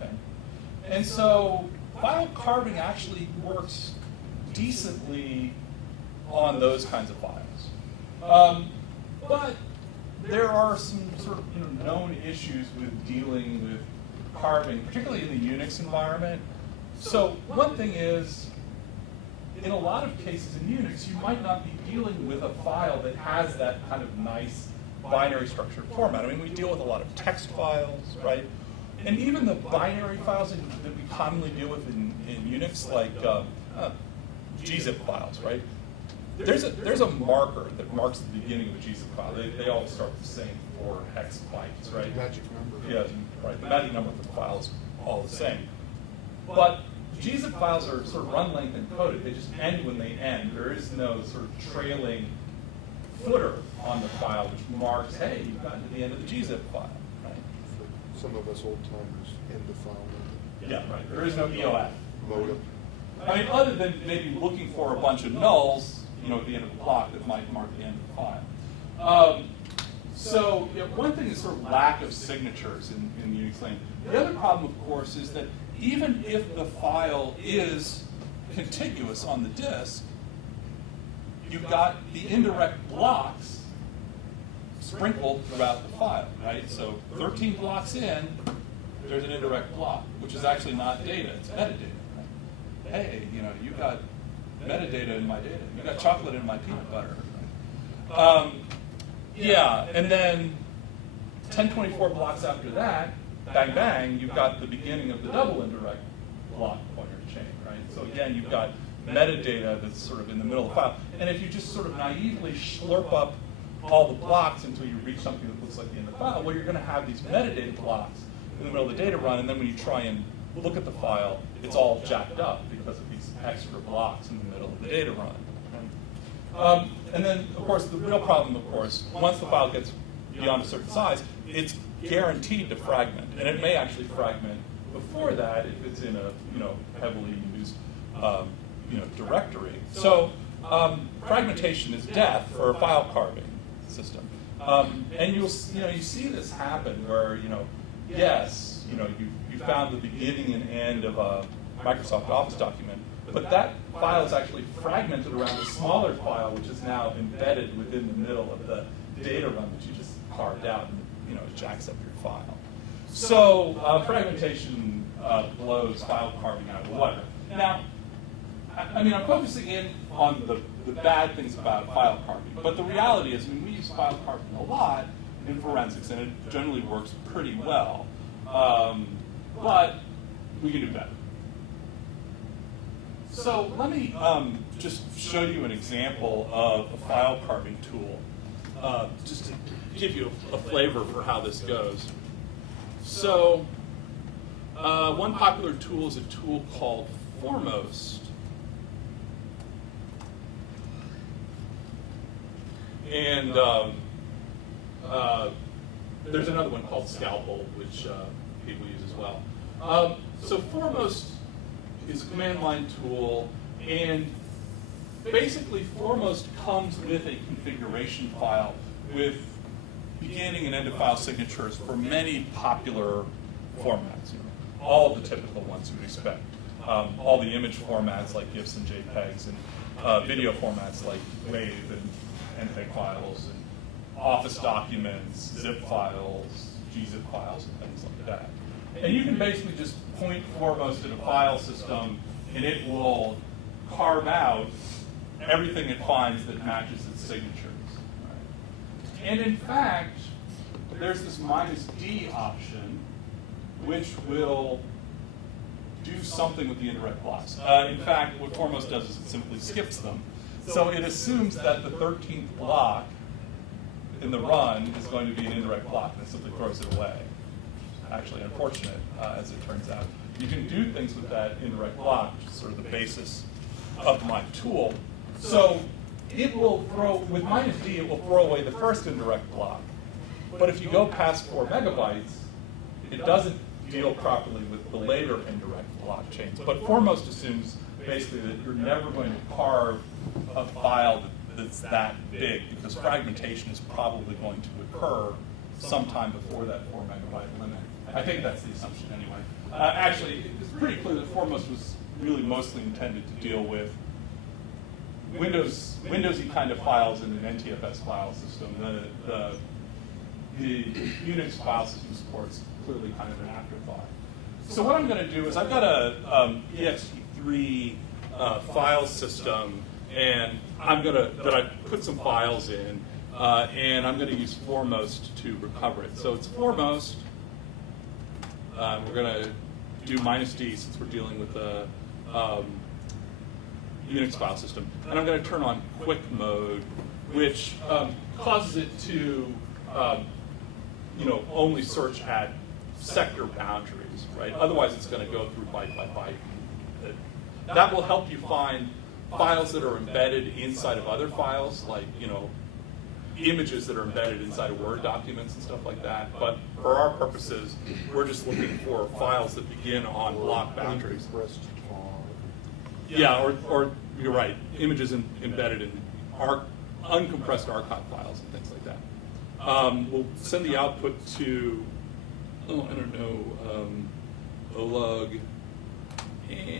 Okay? And so file carving actually works decently on those kinds of files. But there are some sort of known issues with dealing with carving, particularly in the Unix environment. So one thing is, in a lot of cases in Unix, you might not be dealing with a file that has that kind of nice binary structured format. I mean, we deal with a lot of text files, right? And even the binary files that we commonly deal with in Unix, like gzip files, right? There's a marker that marks the beginning of a gzip file. They all start with the same 4 hex bytes, right? Magic number. Yeah, right. The magic number for the file is all the same. But gzip files are sort of run length encoded. They just end when they end. There is no sort of trailing footer on the file which marks, hey, you've gotten to the end of the gzip file. Right? For some of us old timers, end of file number. Yeah, right. There is no EOF. Modem. I mean, other than maybe looking for a bunch of nulls, at the end of the block that might mark the end of the file. So one thing is sort of lack of signatures in Unix land. The other problem, of course, is that even if the file is contiguous on the disk, you've got the indirect blocks sprinkled throughout the file, right? So 13 blocks in, there's an indirect block, which is actually not data, it's metadata. Right? Hey, you've got metadata in my data. You've got chocolate in my peanut butter. Right? Yeah, and then 1024 blocks after that, bang, bang, you've got the beginning of the double indirect block pointer chain, right? So again, you've got metadata that's sort of in the middle of the file. And if you just sort of naively slurp up all the blocks until you reach something that looks like the end of the file, well, you're going to have these metadata blocks in the middle of the data run, and then when you try and look at the file, it's all jacked up because of these extra blocks in the middle of the data run. And then, of course, the real problem, of course, once the file gets beyond a certain size, it's guaranteed to fragment, and it may actually fragment before that if it's in a heavily used directory. So fragmentation is death for a file carving system, and you see this happen where yes, you found the beginning and end of a Microsoft Office document, but that file is actually fragmented around a smaller file, which is now embedded within the middle of the data run that you just carved out. it jacks up your file. So fragmentation blows file carving out of the water. Now, I'm focusing in on the bad things about file carving, but the reality is, we use file carving a lot in forensics, and it generally works pretty well. But we can do better. So let me just show you an example of a file carving tool, just to give you a flavor for how this goes. So one popular tool is a tool called Foremost. And there's another one called Scalpel, which people use as well. So Foremost is a command line tool, and basically Foremost comes with a configuration file with beginning and end of file signatures for many popular formats. All of the typical ones you'd expect. All the image formats like GIFs and JPEGs, and video formats like WAV and MPEG files, and Office documents, zip files, gzip files, and things like that. And you can basically just point Foremost at a file system, and it will carve out everything it finds that matches its signatures. Right? And in fact, there's this -D option, which will do something with the indirect blocks. In fact, what Foremost does is it simply skips them. So it assumes that the 13th block in the run is going to be an indirect block, and it simply throws it away. Actually unfortunate, as it turns out. You can do things with that indirect block, which is sort of the basis of my tool. So it will throw, with -D, it will throw away the first indirect block. But if you go past 4 megabytes, it doesn't deal properly with the later indirect block chains. But Foremost assumes basically that you're never going to carve a file that's that big, because fragmentation is probably going to occur sometime before that 4 megabyte limit. I think that's the assumption anyway. Actually, it's pretty clear that Foremost was really mostly intended to deal with Windowsy kind of files in an NTFS file system. The Unix file system support's clearly kind of an afterthought. So what I'm going to do is I've got a Ext3 file system, and that I put some files in, and I'm going to use Foremost to recover it. So it's Foremost. We're going to do -D since we're dealing with the Unix file system. And I'm going to turn on quick mode, which causes it to only search at sector boundaries, right? Otherwise, it's going to go through byte by byte. That will help you find files that are embedded inside of other files, like images that are embedded inside of Word documents and stuff like that. But for our purposes, we're just looking for files that begin on block boundaries. Yeah, or you're right, images embedded in uncompressed archive files and things like that. We'll send the output to, OLUG,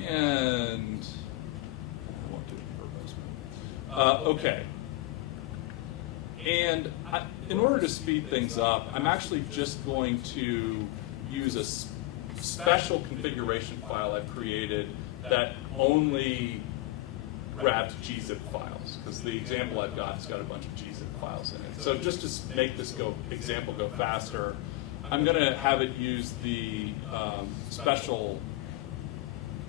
and I won't do it in verbose mode. Okay. And in order to speed things up, I'm actually just going to use a special configuration file I've created that only grabs gzip files, because the example I've got has got a bunch of gzip files in it. So just to make this example go faster, I'm going to have it use the special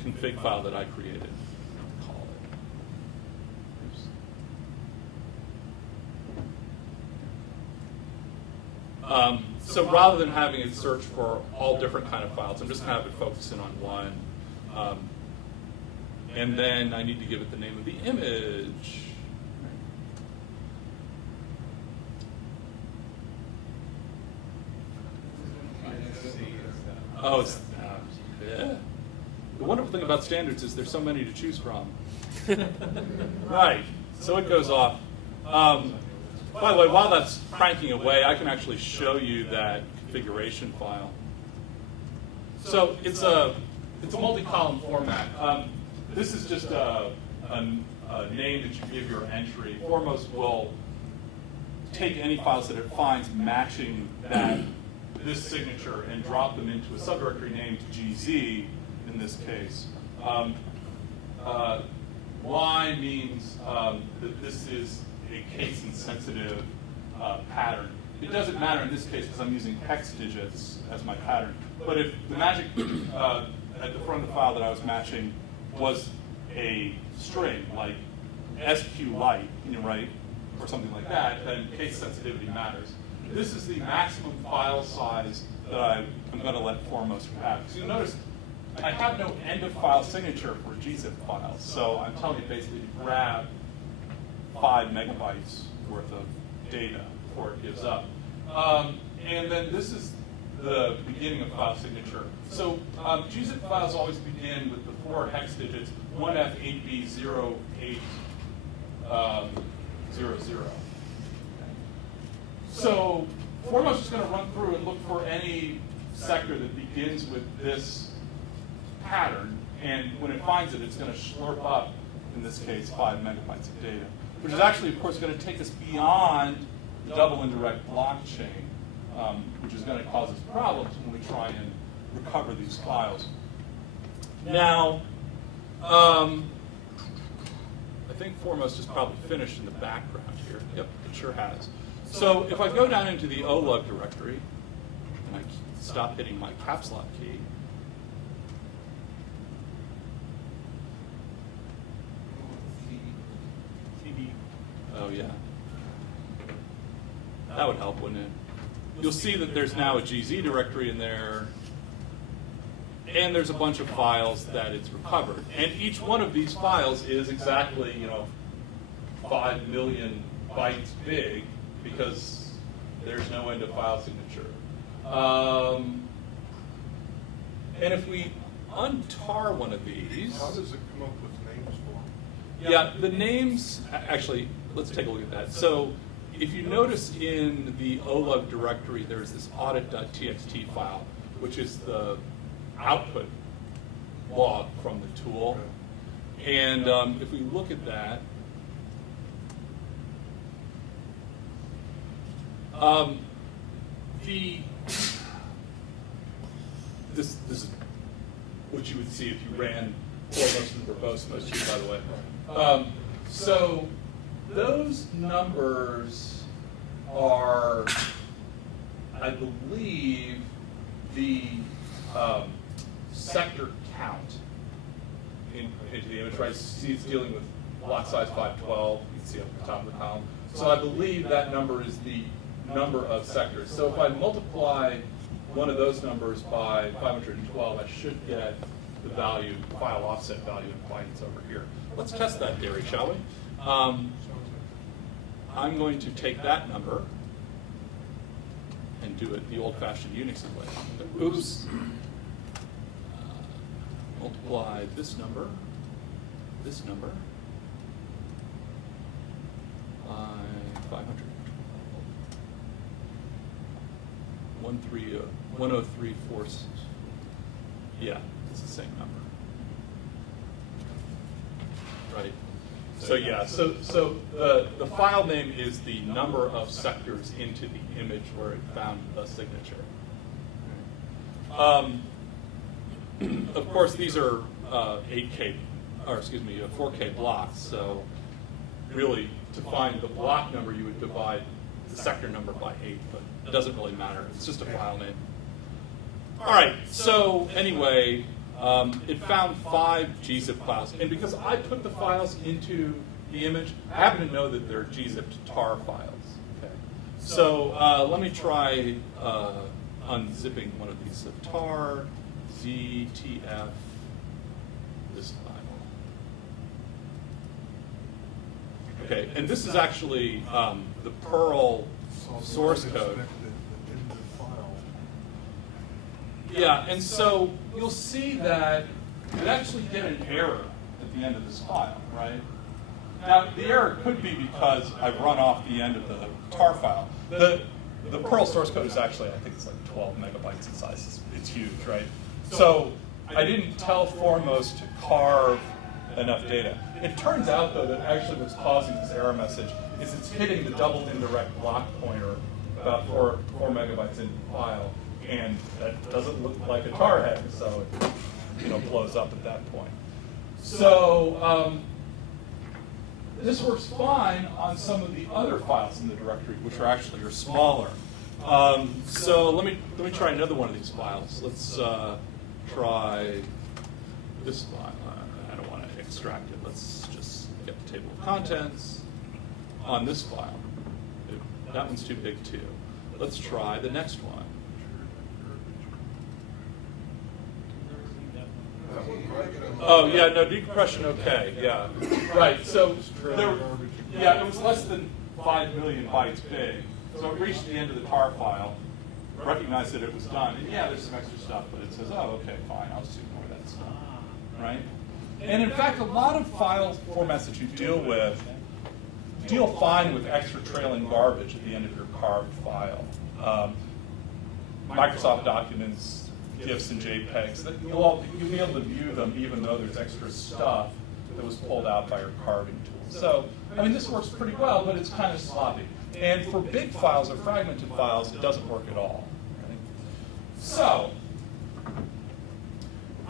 config file that I created. Call it. Oops. So rather than having it search for all different kind of files, I'm just going to have it focus in on one. And then I need to give it the name of the image. Oh, yeah. The wonderful thing about standards is there's so many to choose from. Right, so it goes off. By the way, while that's cranking away, I can actually show you that configuration file. So it's a multi-column format. This is just a name that you give your entry. Foremost will take any files that it finds matching this signature and drop them into a subdirectory named GZ in this case. Y means that this is a case-insensitive pattern. It doesn't matter in this case because I'm using hex digits as my pattern. But if the magic at the front of the file that I was matching was a string, like SQLite, right, or something like that, then case sensitivity matters. This is the maximum file size that I'm going to let Foremost have. So you'll notice I have no end-of-file signature for gzip files, so I'm telling you basically to grab 5 megabytes worth of data before it gives up. And then this is the beginning of file signature. So gzip files always begin with the 4 hex digits, 1F8B0800. So Foremost is going to run through and look for any sector that begins with this pattern, and when it finds it, it's going to slurp up, in this case, 5 megabytes of data, which is actually, of course, going to take us beyond the double indirect blockchain, which is going to cause us problems when we try and recover these files. Now, I think Foremost is probably finished in the background here. Yep, it sure has. So if I go down into the OLUG directory, and I stop hitting my caps lock key, oh yeah, that would help, wouldn't it? You'll see that there's now a GZ directory in there, and there's a bunch of files that it's recovered. And each one of these files is exactly, 5 million bytes big, because there's no end of file signature. And if we untar one of these, How does it come up with names for them? yeah, the names, actually, let's take a look at that. So if you notice in the OLUG directory, there's this audit.txt file, which is the output log from the tool. And if we look at that, this is what you would see if you ran Foremost and verbose most too, by the way. So those numbers are, I believe, the sector count into the image, right? See, it's dealing with block size 512. You can see up at the top of the column. So I believe that number is the number of sectors. So if I multiply one of those numbers by 512, I should get the value, file offset value in bytes over here. Let's test that, Gary, shall we? I'm going to take that number and do it the old-fashioned Unix way. Oops. Multiply this number by 500. 10346. Yeah, it's the same number. Right. So yeah, so the file name is the number of sectors into the image where it found the signature. Of course, these are 4K blocks. So really, to find the block number, you would divide the sector number by 8, but it doesn't really matter. It's just a file name. All right. So anyway, it found 5 gzip files, and because I put the files into the image, I happen to know that they're gzipped tar files. Okay. So let me try unzipping one of these. So tar ZTF this file. Okay, and this is actually the Perl source code. Yeah, and so you'll see that you actually get an error at the end of this file, right? Now, the error could be because I've run off the end of the tar file. The Perl source code is actually, I think it's like 12 megabytes in size. It's huge, right? So I didn't tell Foremost to carve enough data. It turns out, though, that actually what's causing this error message is it's hitting the double indirect block pointer about 4 megabytes into the file, and that doesn't look like a tar head, so it blows up at that point. So this works fine on some of the other files in the directory, which are actually smaller. So let me try another one of these files. Let's try this file. I don't want to extract it. Let's just get the table of contents on this file. That one's too big too. Let's try the next one. Oh yeah, no, decompression okay, yeah. Right, so it was less than 5 million bytes big. So it reached the end of the tar file, recognized that it was done, and yeah, there's some extra stuff, but it says, oh, okay, fine, I'll just ignore that stuff, right? And in fact, a lot of file formats that you deal fine with extra trailing garbage at the end of your carved file. Microsoft documents, GIFs and JPEGs, you'll be able to view them even though there's extra stuff that was pulled out by your carving tool. So, I mean, this works pretty well, but it's kind of sloppy. And for big files or fragmented files, it doesn't work at all. Right? So,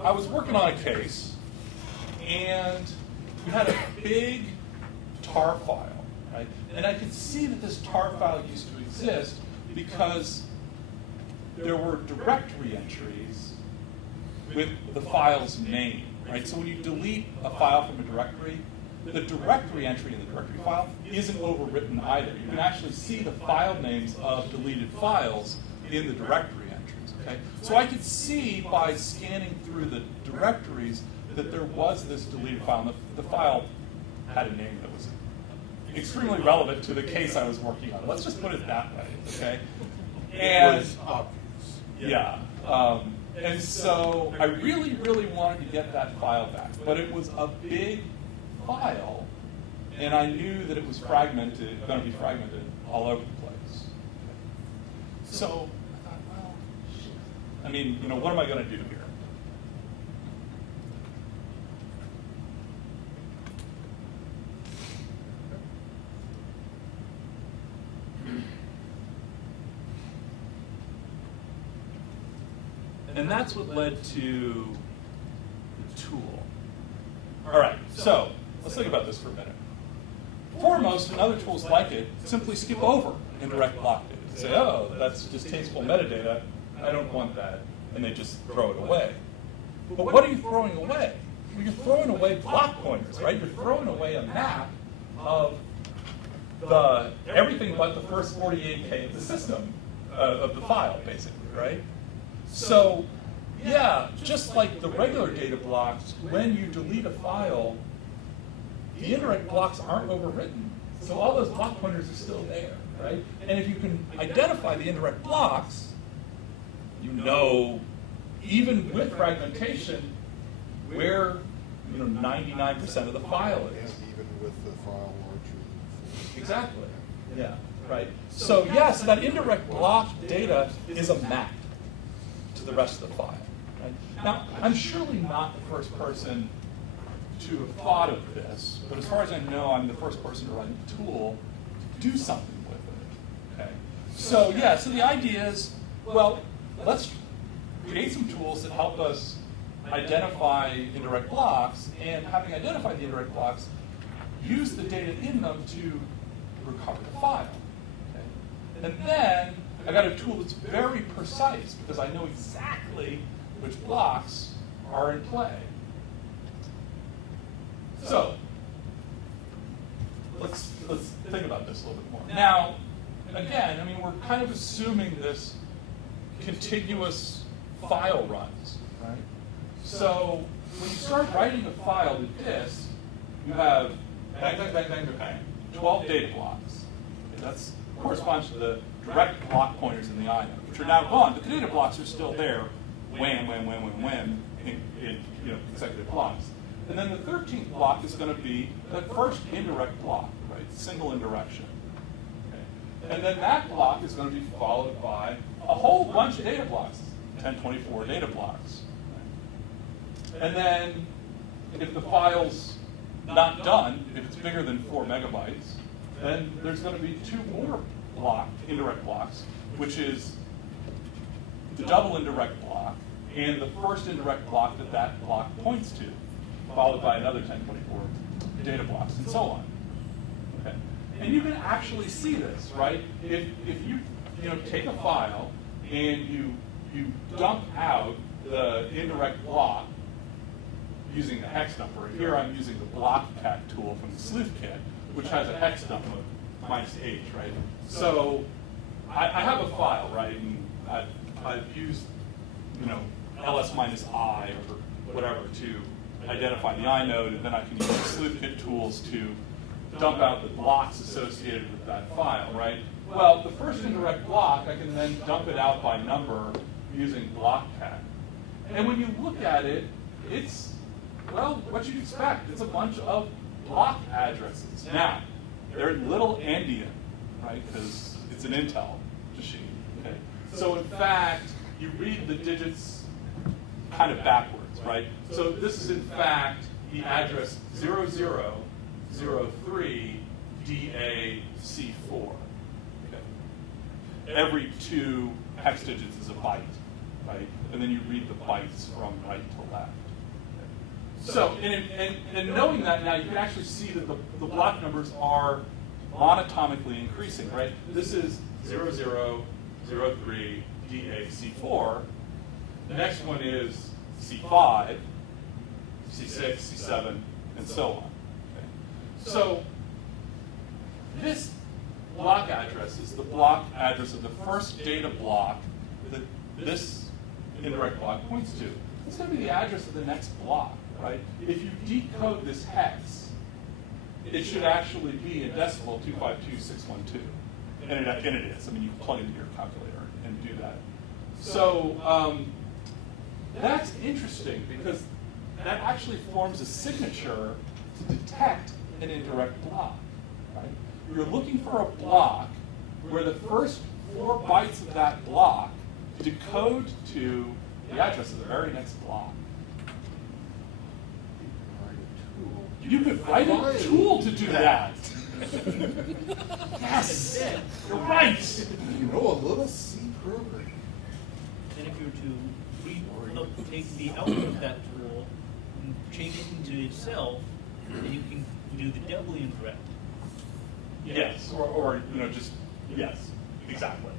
I was working on a case, and we had a big tar file, right? And I could see that this tar file used to exist because there were directory entries with the file's name, right? So when you delete a file from a directory, the directory entry in the directory file isn't overwritten either. You can actually see the file names of deleted files in the directory entries, okay? So I could see by scanning through the directories that there was this deleted file, and the file had a name that was extremely relevant to the case I was working on. Let's just put it that way, okay? And It was obvious. yeah. And so I really, really wanted to get that file back, but it was a big file, and I knew that it was going to be fragmented all over the place. So I thought, well, shit. I mean, what am I going to do here? And that's what led to the tool. All right, so let's think about this for a minute. Foremost, and other tools like it simply skip over indirect block data. Say, oh, that's just tasteful metadata. I don't want that. And they just throw it away. But what are you throwing away? Well, you're throwing away block pointers, right? You're throwing away a map of everything but the first 48K of the system, of the file, basically, right? So, yeah, just like the regular data blocks, when you delete a file, the indirect blocks aren't overwritten. So all those block pointers are still there, right? And if you can identify the indirect blocks, you know, even with fragmentation, where 99% of the file is. And even with the file larger than 4. Exactly. Yeah, right. So yes, that indirect block data is a map to the rest of the file. Right? Now, I'm surely not the first person to have thought of this, but as far as I know, I'm the first person to write a tool to do something with it. Okay. So yeah, so the idea is, well, let's create some tools that help us identify indirect blocks, and having identified the indirect blocks, use the data in them to recover the file. Okay? And then I got a tool that's very precise because I know exactly which blocks are in play. So let's think about this a little bit more. Now, again, I mean, we're kind of assuming this contiguous file runs, right? So when you start writing a file to disk, you have bang, bang, bang, bang, bang, 12 data blocks. Okay, that corresponds to the direct block pointers in the INO, which are now gone, but the data blocks are still there, wham, wham, wham, wham, wham, in consecutive blocks. And then the 13th block is going to be the first indirect block, right? Single indirection. Okay. And then that block is going to be followed by a whole bunch of data blocks, 1024 data blocks. Right? And then if the file's not done, if it's bigger than 4 megabytes, then there's going to be 2 more indirect blocks, which is the double indirect block and the first indirect block that that block points to, followed by another 1024 data blocks, and so on. Okay. And you can actually see this, right? If you take a file and you dump out the indirect block using the hex number. Here I'm using the blockcat tool from the sleuth kit, which has a hex number of -H, right? So I have a file, right? And I've used, ls-i or whatever to identify the inode, and then I can use the sleuth kit tools to dump out the blocks associated with that file, right? Well, the first indirect block, I can then dump it out by number using blockcat. And when you look at it, it's, well, what you'd expect. It's a bunch of block addresses. Now, they're little endian, right? Because it's an Intel machine. Okay. So in fact, you read the digits kind of backwards, right? So this is in fact the address 0003DAC4. Okay. Every 2 hex digits is a byte, right? And then you read the bytes from right to left. So, and knowing that now, you can actually see that the block numbers are monotomically increasing, right? This is 0003DAC4. The next one is C5, C6, C7, and so on. Okay. So this block address is the block address of the first data block that this indirect block points to. It's going to be the address of the next block, right? If you decode this hex, it should actually be in decimal 252612. And it is. I mean, you can plug into your calculator and do that. So that's interesting because that actually forms a signature to detect an indirect block, right? You're looking for a block where the first 4 bytes of that block decode to the address of the very next block. You could write a tool to do that. Yes, you're right. You know a little C program. And if you were to take the output of that tool and change it into itself, then you can do the double indirect. Yes, or just, yes, exactly.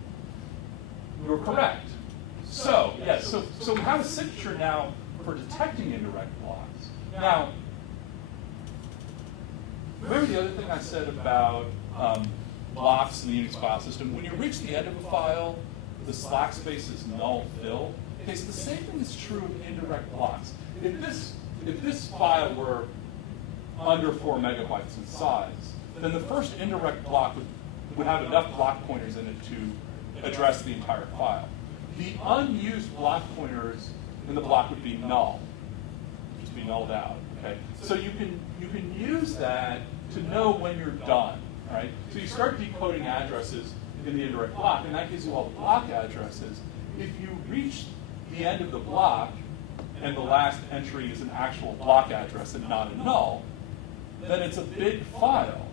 You're correct. So, yes, so we have a signature now for detecting indirect blocks. Now, remember the other thing I said about blocks in the Unix file system? When you reach the end of a file, the slack space is null fill. Okay, so the same thing is true of indirect blocks. If this file were under 4 megabytes in size, then the first indirect block would have enough block pointers in it to address the entire file. The unused block pointers in the block would be null, just be nulled out. Okay, so you can use that to know when you're done. Right? So you start decoding addresses in the indirect block, and that gives you all the block addresses. If you reach the end of the block and the last entry is an actual block address and not a null, then it's a big file.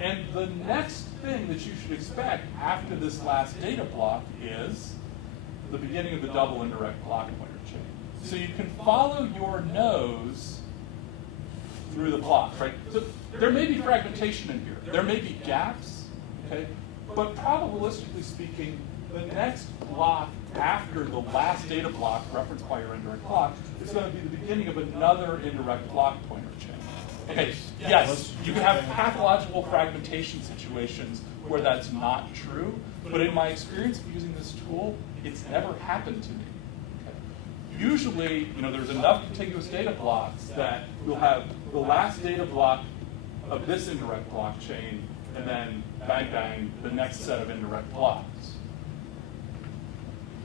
And the next thing that you should expect after this last data block is the beginning of the double indirect block pointer chain. So you can follow your nose through the blocks, right? So there may be fragmentation in here. There may be gaps, okay? But probabilistically speaking, the next block after the last data block referenced by your indirect block is going to be the beginning of another indirect block pointer chain. Okay, yes, you can have pathological fragmentation situations where that's not true, but in my experience of using this tool, it's never happened to me. Okay. Usually, there's enough contiguous data blocks that you'll have the last data block of this indirect block chain, and then bang, bang, the next set of indirect blocks.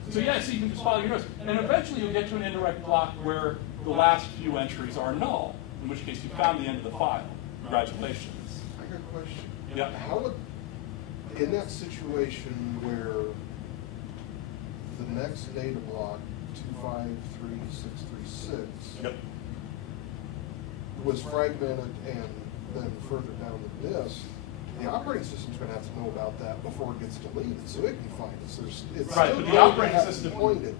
So yeah, so you can just follow your nose. And eventually you'll get to an indirect block where the last few entries are null, in which case you found the end of the file. Congratulations. I got a question. Yeah. How would, in that situation where the next data block, 253636, Yep. was fragmented and then further down the disk, the operating system's gonna have to know about that before it gets deleted, so it can find us. It's Right, still but the going to operating have to system, point it.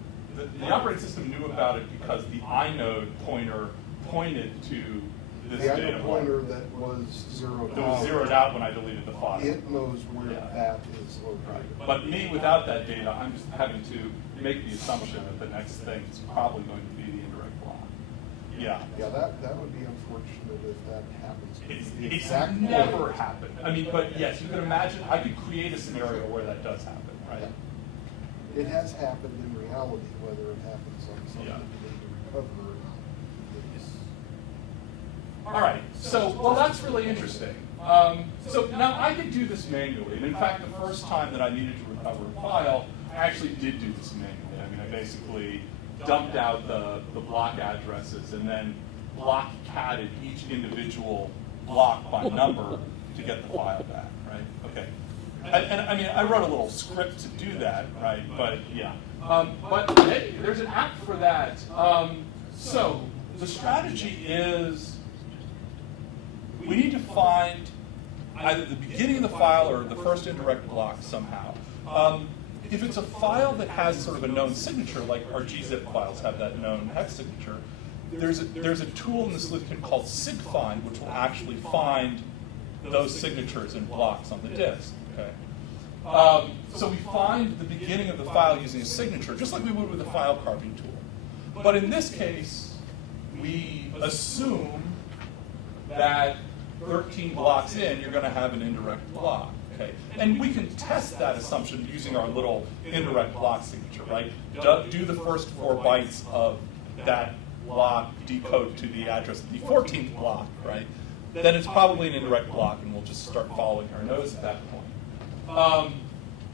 the operating system knew about it because the inode pointer pointed to this The data item point. pointer that was zeroed out. That was zeroed out when I deleted the file. It knows where Yeah. that is located. Right. But me, without that data, I'm just having to make the assumption that the next thing is probably going to be the indirect block. Yeah. Yeah, that would be unfortunate if that happens. The It's exact never point- happened. I mean, but yes, you can imagine, I could create a scenario where that does happen, right? It has happened in reality, whether it happens on something Yeah. you need to recover or not. All right, so, well, that's really interesting. So now I could do this manually, and in fact, the first time that I needed to recover a file, I actually did do this manually. I mean, I basically dumped out the block addresses and then block catted each individual block by number to get the file back, right? Okay. And I mean, I wrote a little script to do that, right? But yeah. But hey, there's an app for that. So the strategy is we need to find either the beginning of the file or the first indirect block somehow. If it's a file that has sort of a known signature, like our gzip files have that known hex signature, there's a tool in the sleuth kit called sigfind, which will actually find those signatures in blocks on the disk. Okay. So we find the beginning of the file using a signature, just like we would with a file carving tool. But in this case, we assume that 13 blocks in, you're going to have an indirect block. Okay? And we can test that assumption using our little indirect block signature, right? Do the first 4 bytes of that block decode to the address of the 14th block, right? Then it's probably an indirect block, and we'll just start following our nose at that point.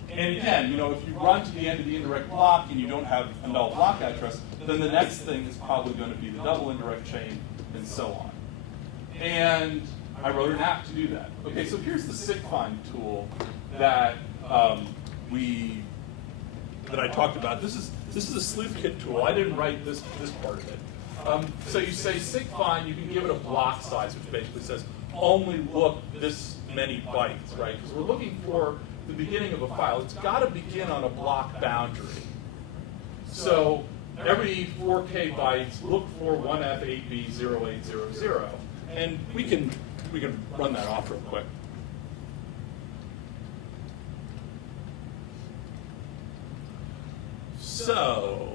And again, you know, if you run to the end of the indirect block and you don't have a null block address, then the next thing is probably going to be the double indirect chain, and so on. And I wrote an app to do that. Okay, so here's the sigfind tool that that I talked about. This is a sleuth kit tool. I didn't write this part of it. So you say sigfind, you can give it a block size, which basically says only look this many bytes, right? Because we're looking for the beginning of a file. It's got to begin on a block boundary. So every 4K bytes, look for 1F8B0800, and we can run that off real quick. So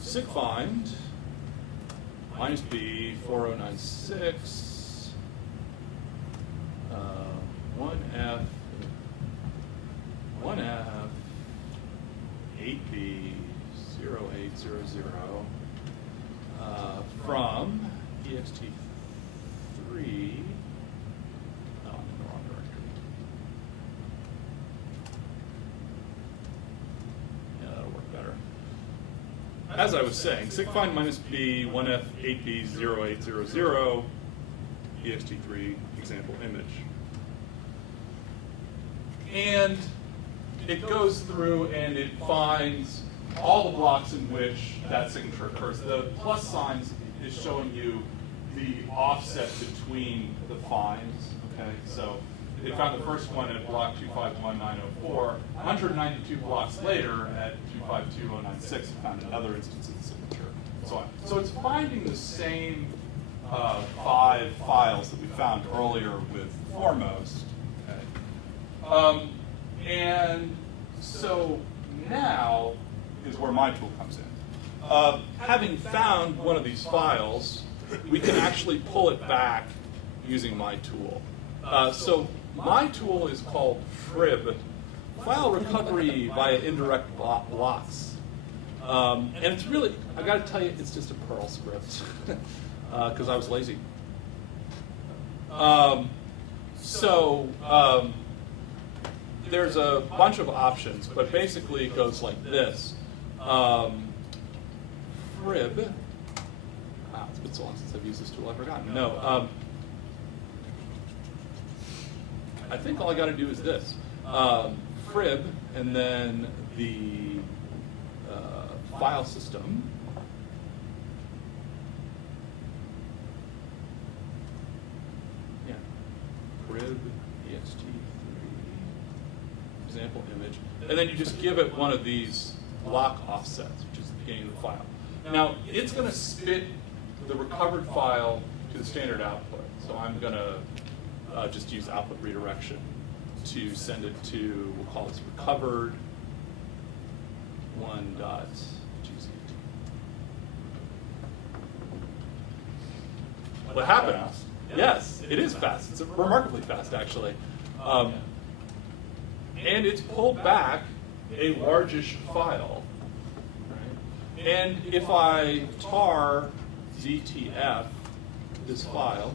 sigfind minus B 4096 1F 8B 0800 from Ext3. Oh, I'm in the wrong directory. Yeah, that'll work better. As I was saying, sigfind minus B 1F8B0800 Ext3 example image. And it goes through and it finds all the blocks in which that signature occurs. The plus signs is showing you the offset between the finds. Okay, so they found the first one at block 251904. 192 blocks later at 252096, it found another instance of the signature, and so on. So it's finding the same 5 files that we found earlier with foremost. Okay. And so now is where my tool comes in. Having found one of these files, we can actually pull it back using my tool. So my tool is called FRIB, File Recovery via Indirect Blocks. And it's really, I got to tell you, it's just a Perl script because I was lazy. There's a bunch of options, but basically it goes like this. FRIB, it's been so long since I've used this tool, I've forgotten. No, I think all I got to do is this. FRIB, and then the file system, and then you just give it one of these block offsets, which is the beginning of the file. Now, it's going to spit the recovered file to the standard output. So I'm going to just use output redirection to send it to, we'll call this recovered 1.gzt. What happens? Yes, it is fast. It's remarkably fast, actually. And it's pulled back a largish file. Right? And if I tar ZTF this file,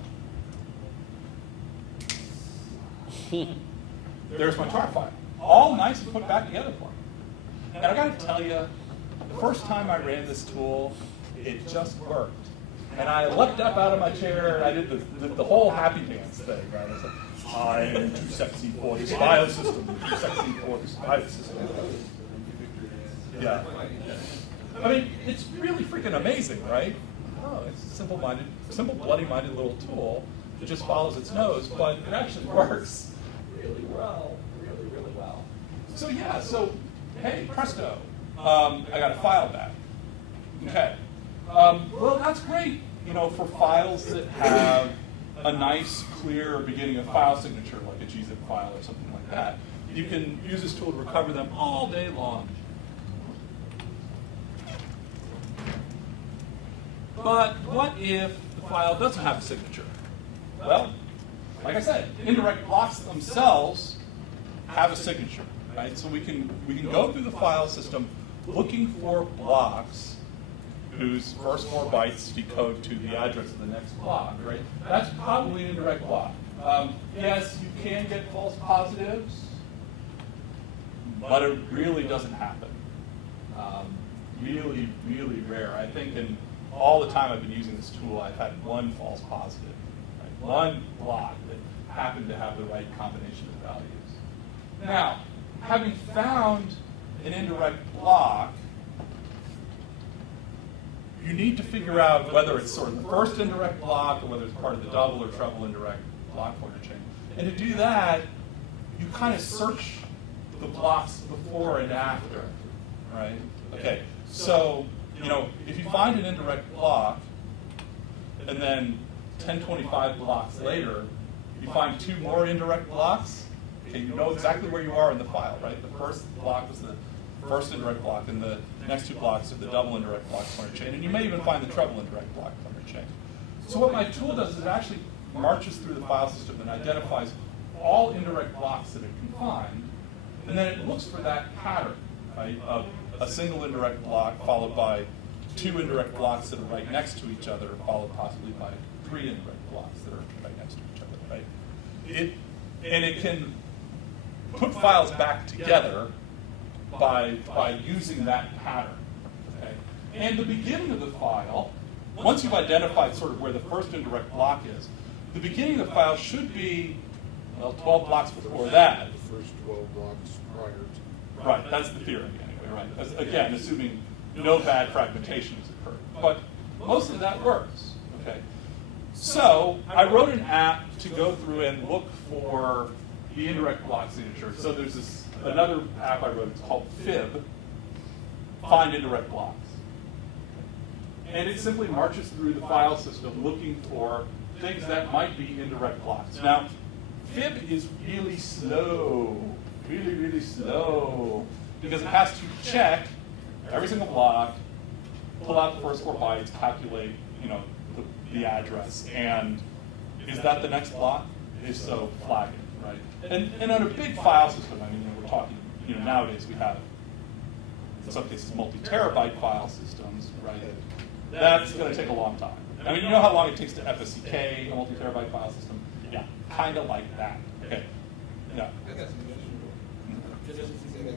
there's my tar file. All nice and put back together for me. And I got to tell you, the first time I ran this tool, it just worked. And I leapt up out of my chair, and I did the whole happy dance thing, right? I was like, I am too sexy for this file system, too sexy for this file system. Yeah. I mean, it's really freaking amazing, right? Oh, it's a simple, bloody-minded little tool that just follows its nose, but it actually works really well, really well. So yeah, hey, presto, I got a file back. Okay. Well, that's great, for files that have a nice, clear beginning of file signature, like a gzip file or something like that. You can use this tool to recover them all day long. But what if the file doesn't have a signature? Well, like I said, indirect blocks themselves have a signature, right? So we can go through the file system looking for blocks whose first 4 bytes decode to the address of the next block, right? That's probably an indirect block. Yes, you can get false positives, but it really doesn't happen. Really, really rare. I think in all the time I've been using this tool, I've had one false positive, right? One block that happened to have the right combination of values. Now, having found an indirect block, you need to figure out whether it's sort of the first indirect block or whether it's part of the double or treble indirect block pointer chain. And to do that, you kind of search the blocks before and after, right? Okay, so, if you find an indirect block, and then 1025 blocks later, you find 2 more indirect blocks, okay, you know exactly where you are in the file, right? The first block was the first indirect block, and the next 2 blocks are the double indirect block pointer chain, and you may even find the treble indirect block pointer chain. So what my tool does is it actually marches through the file system and identifies all indirect blocks that it can find, and then it looks for that pattern, right, of a single indirect block followed by 2 indirect blocks that are right next to each other, followed possibly by 3 indirect blocks that are right next to each other, right? It can put files back together by using that pattern, okay? And the beginning of the file, once you've identified sort of where the first indirect block is, the beginning of the file should be, well, 12 blocks before that. The first 12 blocks prior to. Right, that's the theory anyway, right? Again, assuming no bad fragmentation has occurred. But most of that works, okay? So I wrote an app to go through and look for the indirect block signature. So there's another app I wrote, it's called Fib, Find Indirect Blocks. And it simply marches through the file system looking for things that might be indirect blocks. Now, Fib is really slow, really slow, because it has to check every single block, pull out the first 4 bytes, calculate, the address, and is that the next block? If so, flag it, right? And on a big file system, I mean, we're talking, nowadays we have, in some cases, multi-terabyte file systems, right? That's going to take a long time. I mean, you know how long it takes to FSCK a multi-terabyte file system? Yeah, kind of like that. Okay. Yeah. I got some questions. Just to say that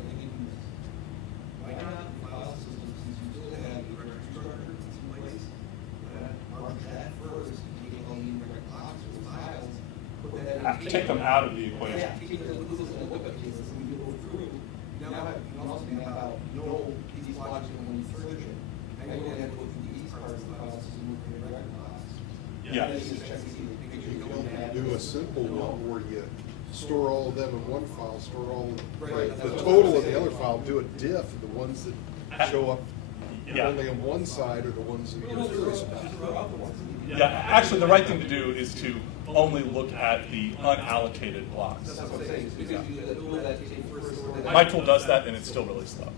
why not file systems, since you still have the directory structure in place, mark that first, take all the indirect blocks or files, put that in. Have to take them out of the equation. Yeah, because this is a web case, so when you go through, you can also think about no these blocks when you search it. I know you have to go through these parts of the file system with the indirect blocks. Yeah. And then you just check to see, make sure you don't have. Do a simple one where you store all of them in one file, store all of Right. the total in the other file, do a diff, the ones that show up Yeah. only on one side are the ones that you're curious about. Yeah, actually, the right thing to do is to only look at the unallocated blocks. That's what I'm saying, is because you do that, you take first store that. My tool does that, and it's still really slow.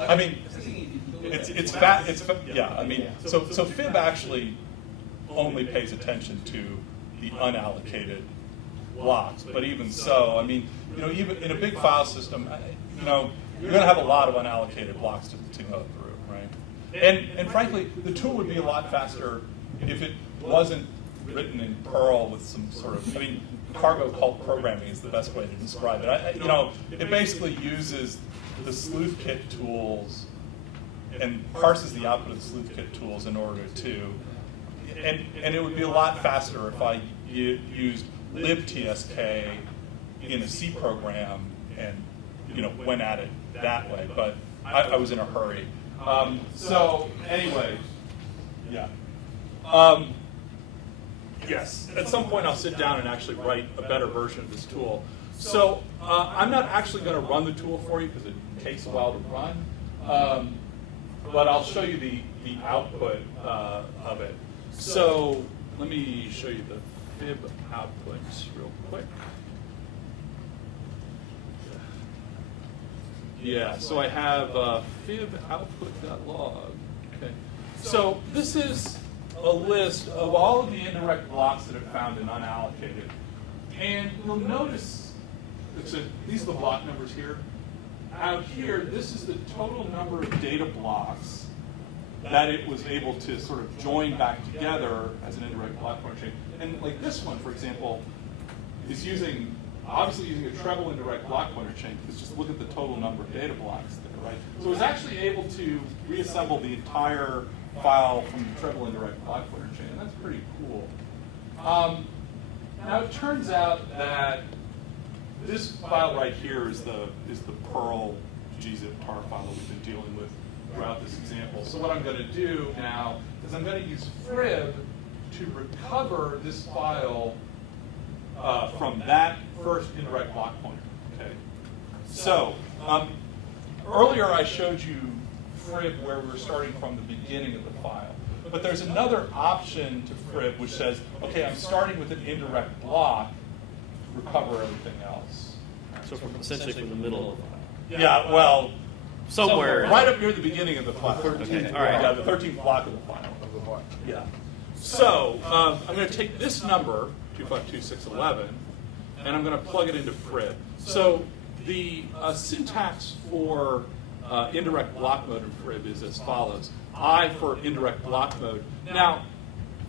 I mean, it's fat. Yeah. I mean, so Fib actually only pays attention to the unallocated blocks. But even so, I mean, even in a big file system, you're going to have a lot of unallocated blocks to go through, right? And frankly, the tool would be a lot faster if it wasn't written in Perl with some sort of, I mean, cargo cult programming is the best way to describe it. It basically uses the sleuthkit tools and parses the output of the sleuthkit tools in order to, and it would be a lot faster if I used libtsk in a C program and went at it that way. But I was in a hurry. So anyway, yeah. Yes, at some point I'll sit down and actually write a better version of this tool. So I'm not actually going to run the tool for you because it takes a while to run, but I'll show you the output of it. So let me show you the Fib output real quick. Yeah, so I have fib output.log. Okay. So this is a list of all of the indirect blocks that are found in unallocated. And you'll notice, these are the block numbers here. Out here, this is the total number of data blocks that it was able to sort of join back together as an indirect block pointer chain. And like this one, for example, is obviously using a treble indirect block pointer chain, because just look at the total number of data blocks there, right? So it was actually able to reassemble the entire file from the treble indirect block pointer chain, and that's pretty cool. Now it turns out that this file right here is the Perl gzip tar file that we've been dealing with throughout this example. So what I'm going to do now is I'm going to use frib to recover this file from that first indirect block pointer. Okay. So earlier I showed you frib where we were starting from the beginning of the file. But there's another option to frib which says, okay, I'm starting with an indirect block, recover everything else. So essentially from the middle of the file. Yeah, well, Somewhere. right up near the beginning of the file. The 13th Okay, all right. Yeah, the 13th block of the file. Of the file. Yeah. So I'm going to take this number, 252611, and I'm going to plug it into frib. So the syntax for indirect block mode in frib is as follows. I for indirect block mode. Now,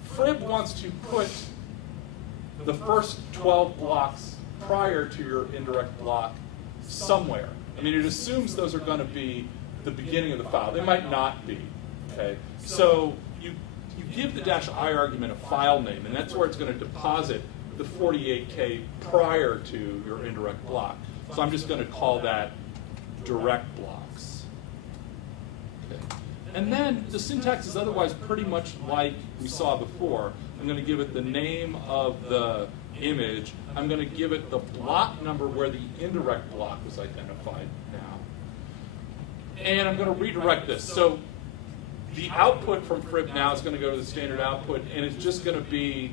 frib wants to put the first 12 blocks prior to your indirect block somewhere. I mean, it assumes those are going to be the beginning of the file. They might not be. Okay. So you give the -i argument a file name, and that's where it's going to deposit the 48K prior to your indirect block. So I'm just going to call that direct blocks. Okay. And then the syntax is otherwise pretty much like we saw before. I'm going to give it the name of the image. I'm going to give it the block number where the indirect block was identified now. And I'm going to redirect this. So the output from frib now is going to go to the standard output, and it's just going to be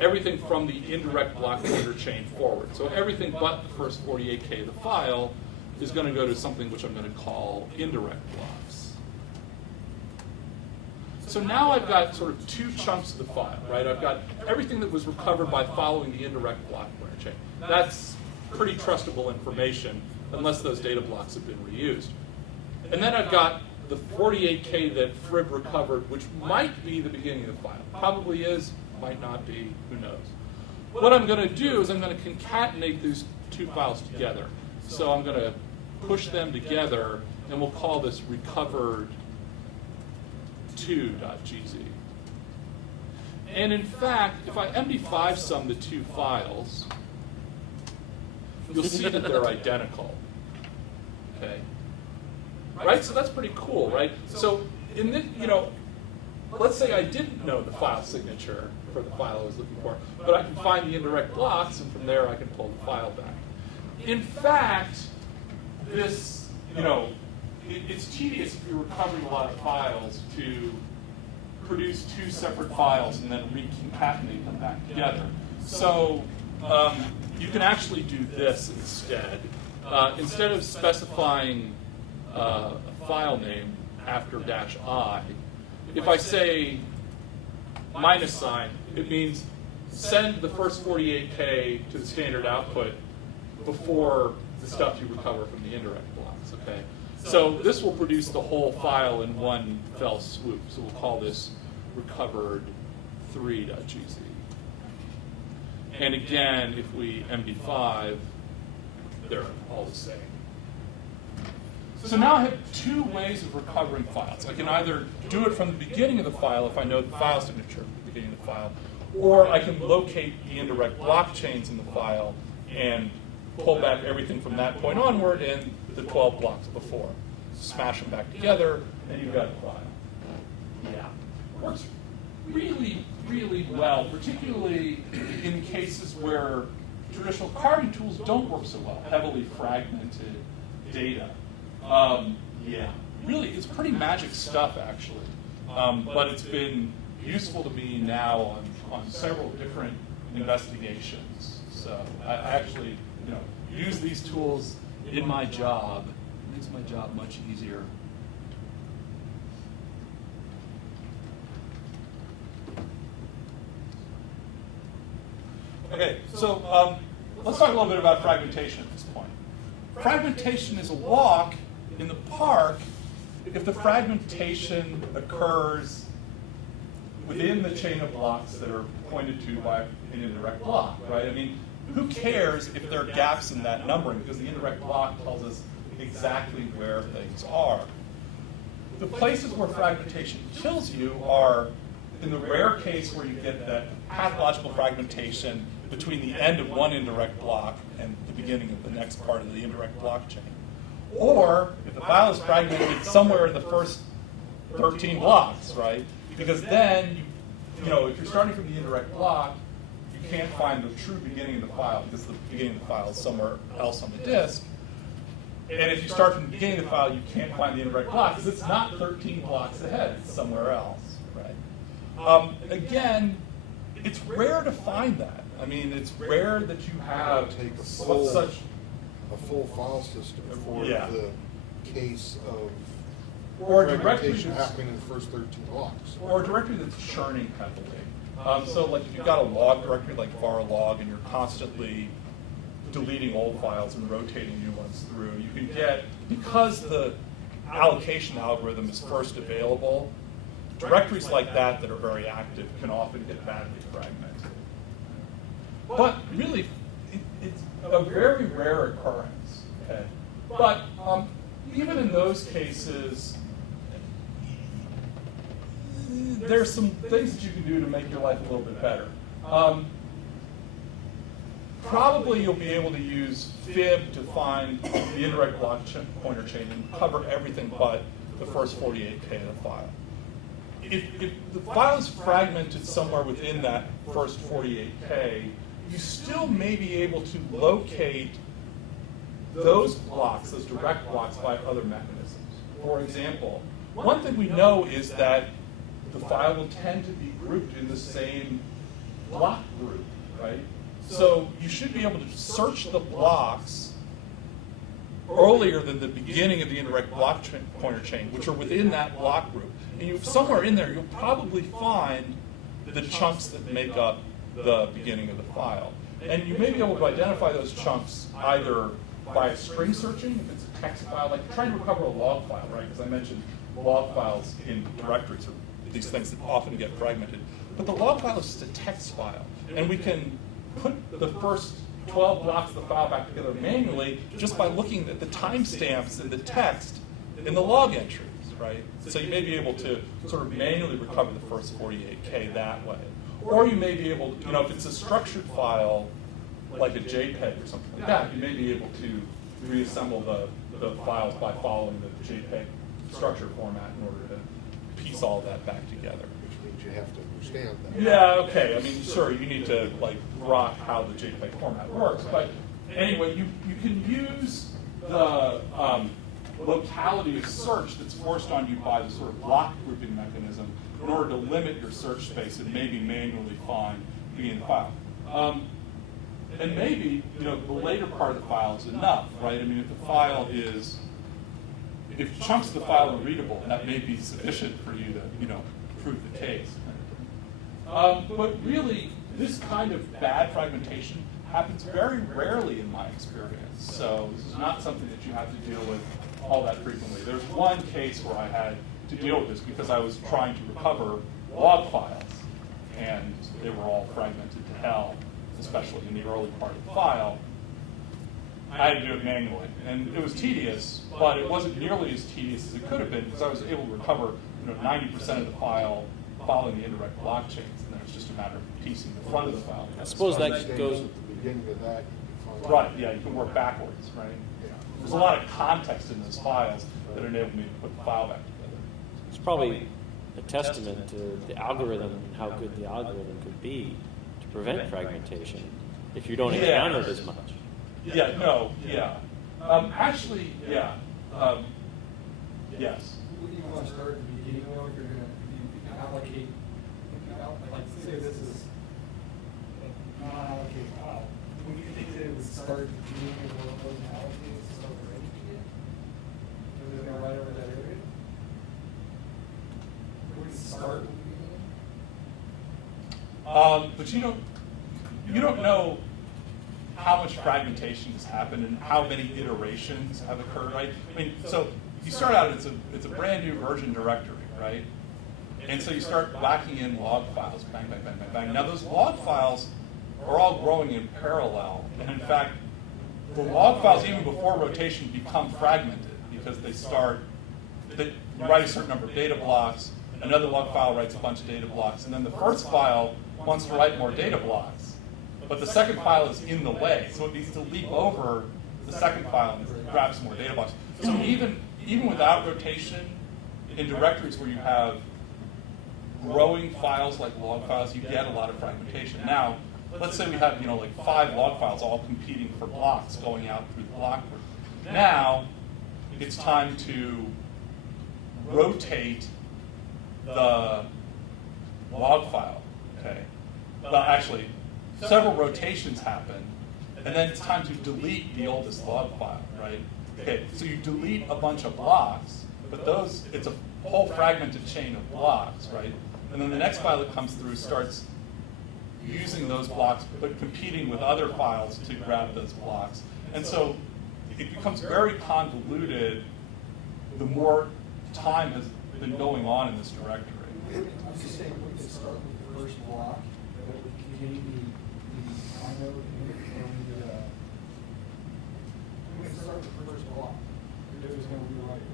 everything from the indirect block pointer chain forward. So everything but the first 48K of the file is going to go to something which I'm going to call indirect blocks. So now I've got sort of two chunks of the file, right? I've got everything that was recovered by following the indirect block pointer chain. That's pretty trustable information, unless those data blocks have been reused. And then I've got the 48K that frib recovered, which might be the beginning of the file. Probably is, might not be, who knows. What I'm going to do is I'm going to concatenate these two files together. So I'm going to push them together, and we'll call this recovered 2.gz. And in fact, if I MD5 sum the two files, you'll see that they're identical. Okay? Right? So that's pretty cool, right? So in this, let's say I didn't know the file signature for the file I was looking for, but I can find the indirect blocks, and from there I can pull the file back. In fact, this, it's tedious if you're recovering a lot of files to produce two separate files and then reconcatenate them back together. So you can actually do this instead. Instead of specifying a file name after -i, if I say -sign, it means send the first 48K to the standard output before the stuff you recover from the indirect blocks, okay? So this will produce the whole file in one fell swoop. So we'll call this recovered3.gz. And again, if we MD5, they're all the same. So now I have two ways of recovering files. I can either do it from the beginning of the file if I know the file signature at the beginning of the file, or I can locate the indirect block chains in the file and pull back everything from that point onward and the 12 blocks before. Smash them back together, and you've got a file. Yeah, works really, really well, particularly in cases where traditional carving tools don't work so well, heavily fragmented data. Yeah, really, it's pretty magic stuff, actually. But it's been useful to me now on several different investigations. So I actually, use these tools in my job. It makes my job much easier. Okay, so let's talk a little bit about fragmentation at this point. Fragmentation is a walk in the park if the fragmentation occurs within the chain of blocks that are pointed to by an indirect block, right? I mean, who cares if there are gaps in that numbering, because the indirect block tells us exactly where things are. The places where fragmentation kills you are in the rare case where you get that pathological fragmentation between the end of one indirect block and the beginning of the next part of the indirect block chain. Or if the file is fragmented somewhere in the first 13 blocks, right? Because then, if you're starting from the indirect block, you can't find the true beginning of the file because the beginning of the file is somewhere else on the disk. And if you start from the beginning of the file, you can't find the indirect block because it's not 13 blocks ahead, it's somewhere else, right? Again, it's rare to find that. I mean, it's rare that you have Take a such. full file system for Yeah. the case of Or a directory fragmentation that's, happening in the first 13 blocks. or a directory that's churning heavily. So like if you've got a log directory like var log and you're constantly deleting old files and rotating new ones through, you can get, because the allocation algorithm is first available, directories like that that are very active can often get badly fragmented. But really, it's a very rare occurrence. Okay? But even in those cases, there's some things that you can do to make your life a little bit better. Probably you'll be able to use fib to find the indirect block pointer chain and cover everything but the first 48K of the file. If the file is fragmented somewhere within that first 48K, you still may be able to locate those blocks, those direct blocks, by other mechanisms. For example, one thing we know is that the file will tend to be grouped in the same block group, right? So you should be able to search the blocks earlier than the beginning of the indirect block pointer chain, which are within that block group. And somewhere in there, you'll probably find the chunks that make up the beginning of the file. And you may be able to identify those chunks either by string searching, if it's a text file, like trying to recover a log file, right? Because I mentioned log files in directories are these things that often get fragmented. But the log file is just a text file. And we can put the first 12 blocks of the file back together manually just by looking at the timestamps in the text in the log entries, right? So you may be able to sort of manually recover the first 48K that way. Or you may be able to, if it's a structured file, like a JPEG or something like that, you may be able to reassemble the files by following the JPEG structure format in order to piece all that back together. understand that. Yeah, okay. I mean, sure, you need to like grok how the JPEG format works, but anyway, you can use the locality of search that's forced on you by the sort of block grouping mechanism in order to limit your search space and maybe manually find the in file. And maybe, you know, the later part of the file is enough, right? I mean, if the file is, if chunks of the file are readable, that may be sufficient for you to, you know, prove the case. But really, this kind of bad fragmentation happens very rarely in my experience. So this is not something that you have to deal with all that frequently. There's one case where I had to deal with this because I was trying to recover log files, and they were all fragmented to hell, especially in the early part of the file. I had to do it manually, and it was tedious, but it wasn't nearly as tedious as it could have been because I was able to recover, you know, 90% of the file following the indirect block chains, and then it's just a matter of piecing the front of the file. I suppose that goes. At the beginning of that, you can find. Right, yeah, you can work backwards, right? Yeah. There's a lot of context in those files that enabled me to put the file back together. It's probably a testament to the algorithm and how good the algorithm could be to prevent fragmentation if you don't Yeah. encounter it as much. Yeah, no, yeah. Actually, yeah. Yes. What do you want to start at the beginning, though, if you're gonna, you can allocate, like, say this is non-allocated file. Would you think that it would start at the beginning of one of those allocated to start arranging it? Or is it gonna right over that area? Would it start at the beginning? But you don't know how much fragmentation has happened and how many iterations have occurred, right? I mean, so you start out, it's a brand new version directory, right? And so you start whacking in log files, bang, bang, bang, bang, bang. Now those log files are all growing in parallel. And in fact, the log files, even before rotation, become fragmented because you write a certain number of data blocks, another log file writes a bunch of data blocks, and then the first file wants to write more data blocks. But the second file is in the way, so it needs to leap over the second file and grab some more data blocks. So even without rotation, in directories where you have growing files like log files, you get a lot of fragmentation. Now, let's say we have, you know, like 5 log files all competing for blocks going out through the block group. Now, it's time to rotate the log file, okay? Well, actually, several rotations happen, and then it's time to delete the oldest log file, right? Okay, so you delete a bunch of blocks, but it's a whole fragmented chain of blocks, right? And then the next file that comes through starts using those blocks, but competing with other files to grab those blocks. And so it becomes very convoluted the more time has been going on in this directory. I'm just saying, we could start with the first block, that would contain the inode and the, we can start with the first block, if it was gonna rewrite it,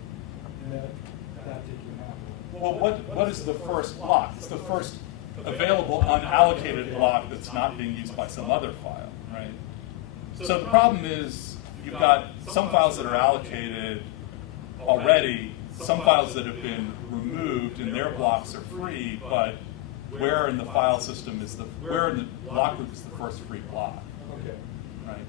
and that take you an hour. Well, what is the first block? It's the first available unallocated block that's not being used by some other file, right? So the problem is you've got some files that are allocated already, some files that have been removed and their blocks are free, but where in the file system is where in the block group is the first free block, Okay. right?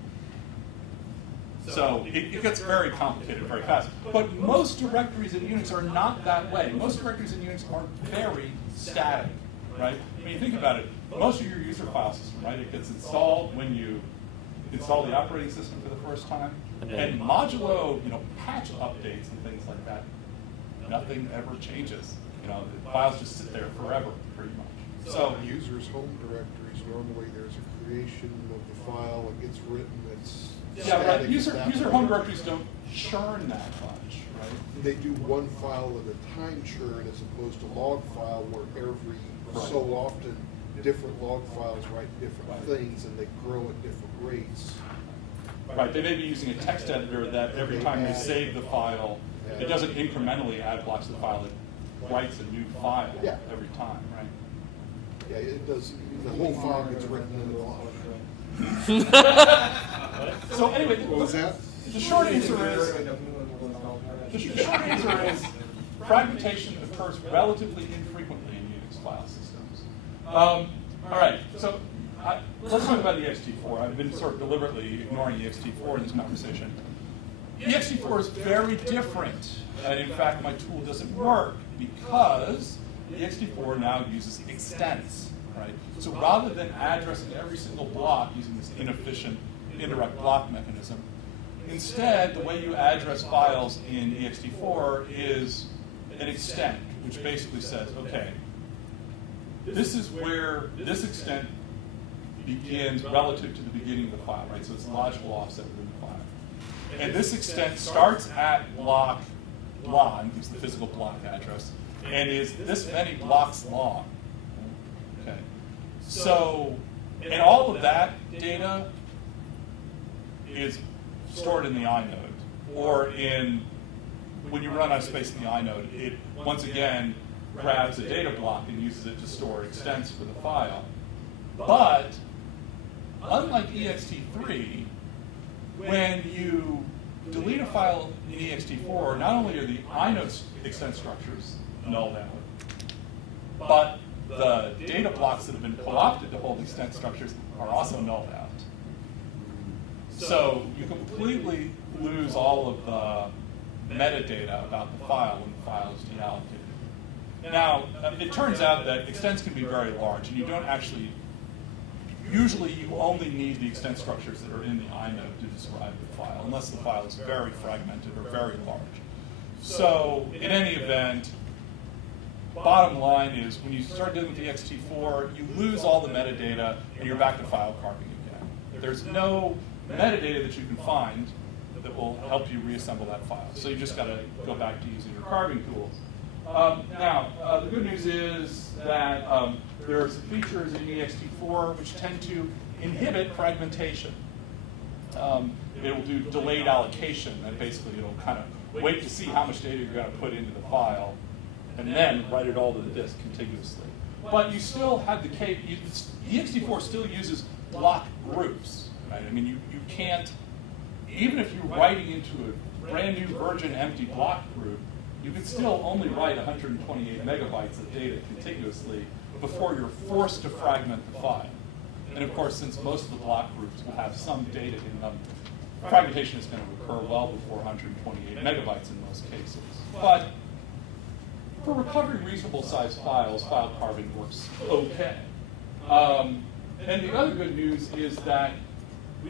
So it gets very complicated very fast. But most directories in Unix are not that way. Most directories in Unix are very static, right? I mean, think about it. Most of your user file system, right, it gets installed when you install the operating system for the first time. And modulo, you know, patch updates and things like that, nothing ever changes. You know, the files just sit there forever, pretty much. So Users' home directories, normally there's a creation of the file, it gets written, it's yeah, right. static. User at that home point. directories don't churn that much, right? They do one file at a time churn as opposed to log file where every so often different log files write different things and they grow at different rates. Right, they may be using a text editor that every time they save the file, it doesn't incrementally add blocks to the file, it writes a new file Yeah. every time, right? Yeah, it does, the whole file gets written in the log. So anyway, What was that? the short answer is fragmentation occurs relatively infrequently in Unix file systems. All right, so let's talk about Ext4. I've been sort of deliberately ignoring Ext4 in this conversation. Ext4 is very different. In fact, my tool doesn't work because Ext4 now uses extents, right? So rather than addressing every single block using this inefficient indirect block mechanism, instead, the way you address files in Ext4 is an extent, which basically says, okay, this is where this extent begins relative to the beginning of the file, right? So it's logical offset within the file. And this extent starts at block 1, gives the physical block address, and is this many blocks long. Okay. So, and all of that data is stored in the inode, or in, when you run out of space in the inode, it once again grabs a data block and uses it to store extents for the file. But unlike Ext3, when you delete a file in Ext4, not only are the inode extent structures nulled out, but the data blocks that have been co-opted to hold extent structures are also nulled out. So you completely lose all of the metadata about the file when the file is deallocated. Now, it turns out that extents can be very large, and you don't actually, usually you only need the extent structures that are in the inode to describe the file, unless the file is very fragmented or very large. So, in any event, bottom line is, when you start dealing with the Ext4, you lose all the metadata, and you're back to file carving again. There's no metadata that you can find that will help you reassemble that file. So you just got to go back to using your carving tools. Now, the good news is that there are some features in Ext4 which tend to inhibit fragmentation. It will do delayed allocation, and basically it'll kind of wait to see how much data you're going to put into the file, and then write it all to the disk contiguously. But you still have the case, Ext4 still uses block groups, right? I mean, you can't, even if you're writing into a brand new virgin empty block group, you can still only write 128 megabytes of data contiguously before you're forced to fragment the file. And of course, since most of the block groups will have some data in them, fragmentation is going to occur well before 128 megabytes in most cases. But for recovering reasonable sized files, file carving works okay. And the other good news is that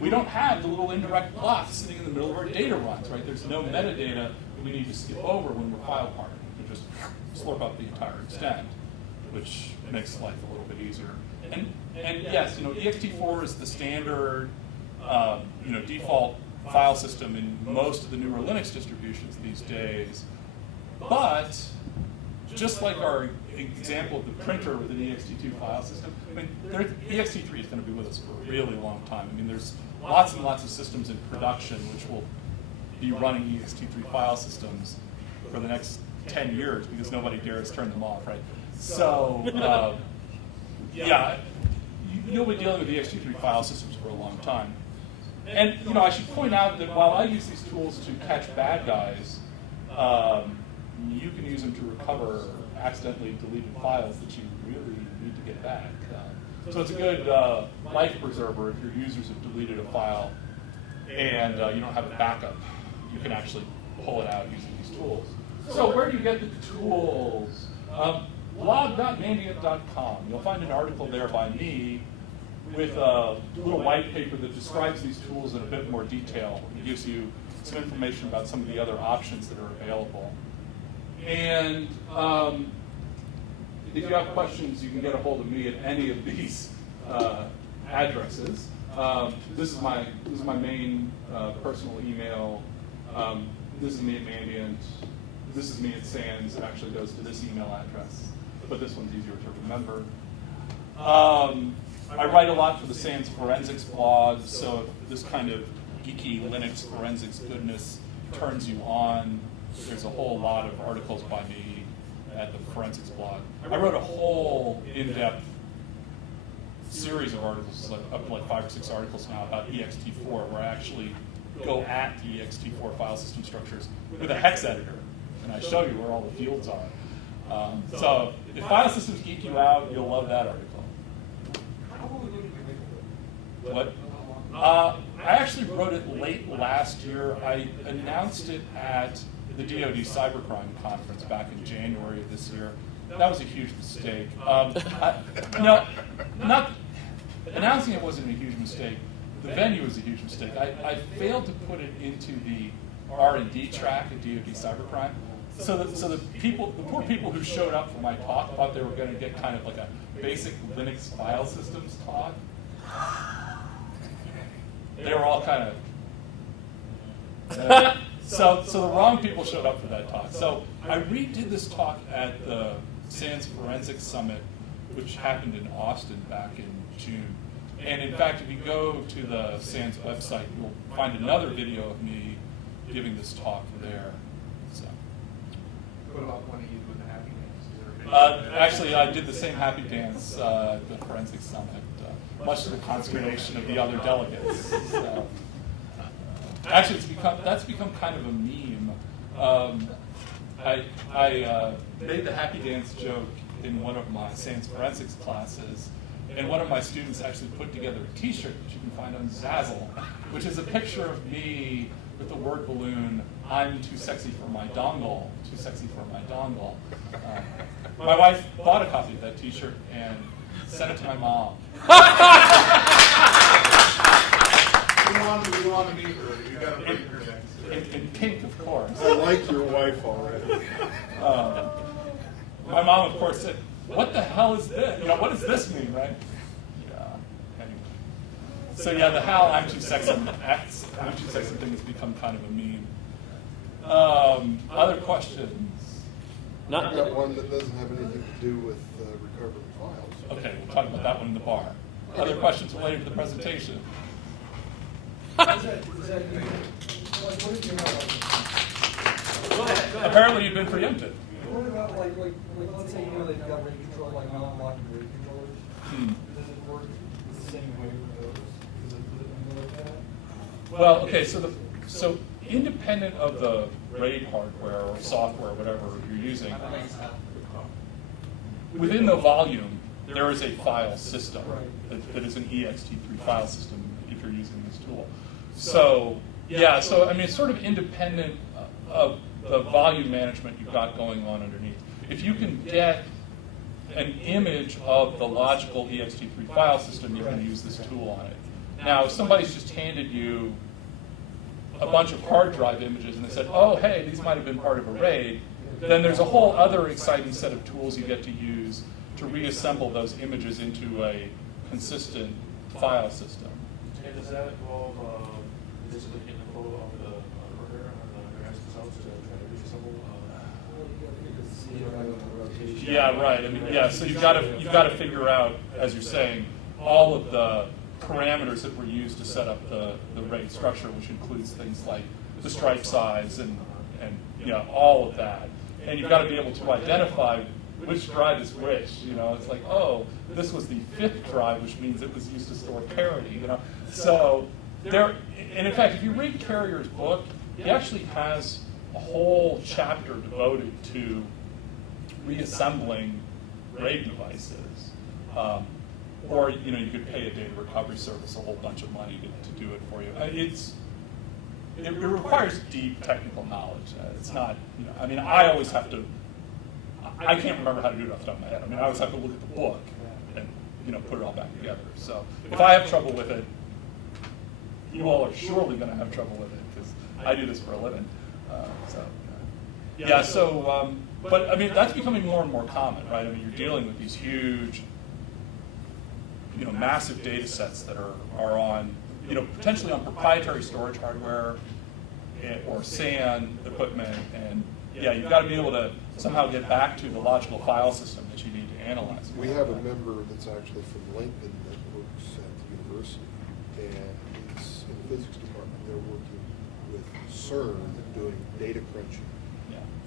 we don't have the little indirect blocks sitting in the middle of our data runs, right? There's no metadata we need to skip over when we're file carving. We can just slurp up the entire extent, which makes life a little bit easier. And yes, Ext4 is the standard, default file system in most of the newer Linux distributions these days. But just like our example of the printer with an Ext2 file system, I mean, Ext3 is going to be with us for a really long time. I mean, there's lots and lots of systems in production which will be running Ext3 file systems for the next 10 years because nobody dares turn them off, right? So, yeah, you'll be dealing with Ext3 file systems for a long time. And, I should point out that while I use these tools to catch bad guys, you can use them to recover accidentally deleted files that you really need to get back. So it's a good life preserver if your users have deleted a file and you don't have a backup. You can actually pull it out using these tools. So where do you get the tools? blog.mandiant.com. You'll find an article there by me with a little white paper that describes these tools in a bit more detail. It gives you some information about some of the other options that are available. And if you have questions, you can get a hold of me at any of these addresses. This is my main personal email. This is me at Mandiant. This is me at Sans. It actually goes to this email address, but this one's easier to remember. I write a lot for the Sans Forensics blog, so if this kind of geeky Linux forensics goodness turns you on, there's a whole lot of articles by me at the Forensics blog. I wrote a whole in-depth series of articles, up to like 5 or 6 articles now about Ext4, where I actually go at the Ext4 file system structures with a hex editor, and I show you where all the fields are. So if file systems geek you out, you'll love that article. What? I actually wrote it late last year. I announced it at the DoD Cybercrime Conference back in January of this year. That was a huge mistake. No, not announcing it wasn't a huge mistake. The venue was a huge mistake. I failed to put it into the R&D track at DoD Cybercrime. So the poor people who showed up for my talk thought they were going to get kind of like a basic Linux file systems talk. They were all kind of so the wrong people showed up for that talk. So I redid this talk at the SANS Forensics Summit, which happened in Austin back in June. And in fact, if you go to the SANS website, you'll find another video of me giving this talk there. So. What about one of you doing the happy dance? Actually, I did the same happy dance at the Forensics Summit, much to the consternation of the other delegates. So, actually, that's become kind of a meme. I made the happy dance joke in one of my SANS Forensics classes, and one of my students actually put together a T-shirt that you can find on Zazzle, which is a picture of me with the word balloon, "I'm too sexy for my dongle," too sexy for my dongle. My wife bought a copy of that T-shirt and sent it to my mom. You want to meet her. You got to bring her next. In pink, of course. I like your wife already. My mom, of course, said, "What the hell is this? You know, what does this mean, right?" Yeah. Anyway. So yeah, the Hal I'm too sexy thing has become kind of a meme. Other questions? Not I've got one that doesn't have anything to do with recovering files. Okay, we'll talk about that one in the bar. Other questions related to the presentation? Go ahead. Apparently, you've been preempted. What about like let's say they've got rate control like non-lock and rate controllers. Does it work the same way for those? Does it like that? Well, okay, so independent of the RAID hardware or software, whatever you're using, within the volume, there is a file system that is an Ext3 file system if you're using this tool. So, yeah, so I mean, it's sort of independent of the volume management you've got going on underneath. If you can get an image of the logical Ext3 file system, you can use this tool on it. Now, if somebody's just handed you a bunch of hard drive images and they said, oh, hey, these might have been part of a RAID, then there's a whole other exciting set of tools you get to use to reassemble those images into a consistent file system. And does that involve basically getting a photo of the hardware or the graphics themselves to try to reassemble? Yeah, right. I mean, yeah. So you've got to figure out, as you're saying, all of the parameters that were used to set up the RAID structure, which includes things like the stripe size and all of that. And you've got to be able to identify which drive is which. You know, it's like, oh, this was the 5th drive, which means it was used to store parity. You know, so there. And in fact, if you read Carrier's book, he actually has a whole chapter devoted to reassembling RAID devices. Or you could pay a data recovery service a whole bunch of money to do it for you. It requires deep technical knowledge. It's not, I mean, I always have to. I can't remember how to do it off the top of my head. I mean, I always have to look at the book and put it all back together. So if I have trouble with it, you all are surely going to have trouble with it because I do this for a living. But I mean, that's becoming more and more common, right? I mean, you're dealing with these huge, massive data sets that are on, potentially on proprietary storage hardware or SAN equipment, and you've got to be able to somehow get back to the logical file system that you need to analyze. We have a member that's actually from Lincoln that works at the university, and he's in the physics department. They're working with CERN doing data crunching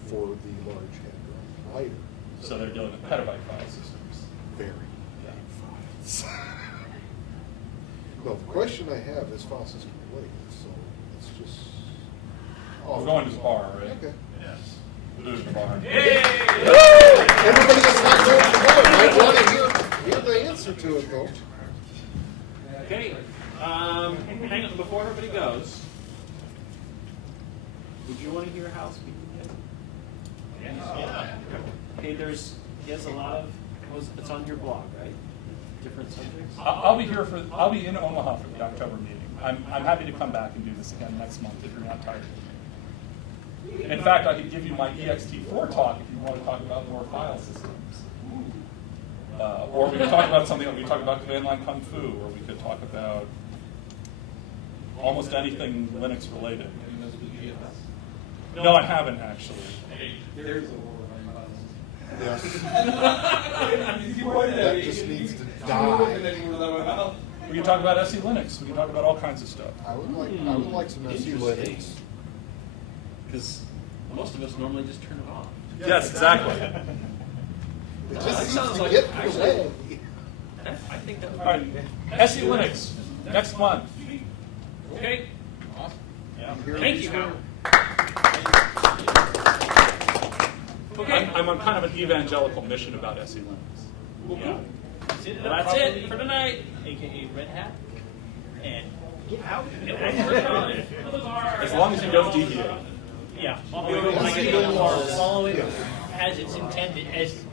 for the Large Hadron Collider. So they're dealing with petabyte file systems. Very big files. Well, the question I have is file system related, so it's just. We're going to the bar, right? Okay. Yes. Booze bar. Everybody that's not going to the bar might want to hear the answer to it, though. Okay, Hang on, before everybody goes, would you want to hear Hal's speaking yet? Yeah. Okay, he has a lot of, it's on your blog, right? Different subjects? I'll be in Omaha for the October meeting. I'm happy to come back and do this again next month if you're not tired. In fact, I could give you my Ext3 talk if you want to talk about more file systems. Or we could talk about something, we could talk about command line kung fu, or we could talk about almost anything Linux related. No, I haven't actually. There's a war of Yes. That just needs to die. We can talk about SE Linux. We can talk about all kinds of stuff. I would like some SE Linux. Because most of us normally just turn it off. Yes, exactly. It That just sounds seems to like get in the actually- way. I think that would All right, SE Linux next month. Okay. Yeah. Thank you, Hal. Okay. I'm on kind of an evangelical mission about SE Linux. Yeah. That's it for tonight. AKA Red Hat. And As long as you don't deviate. yeah, follow it as intended, as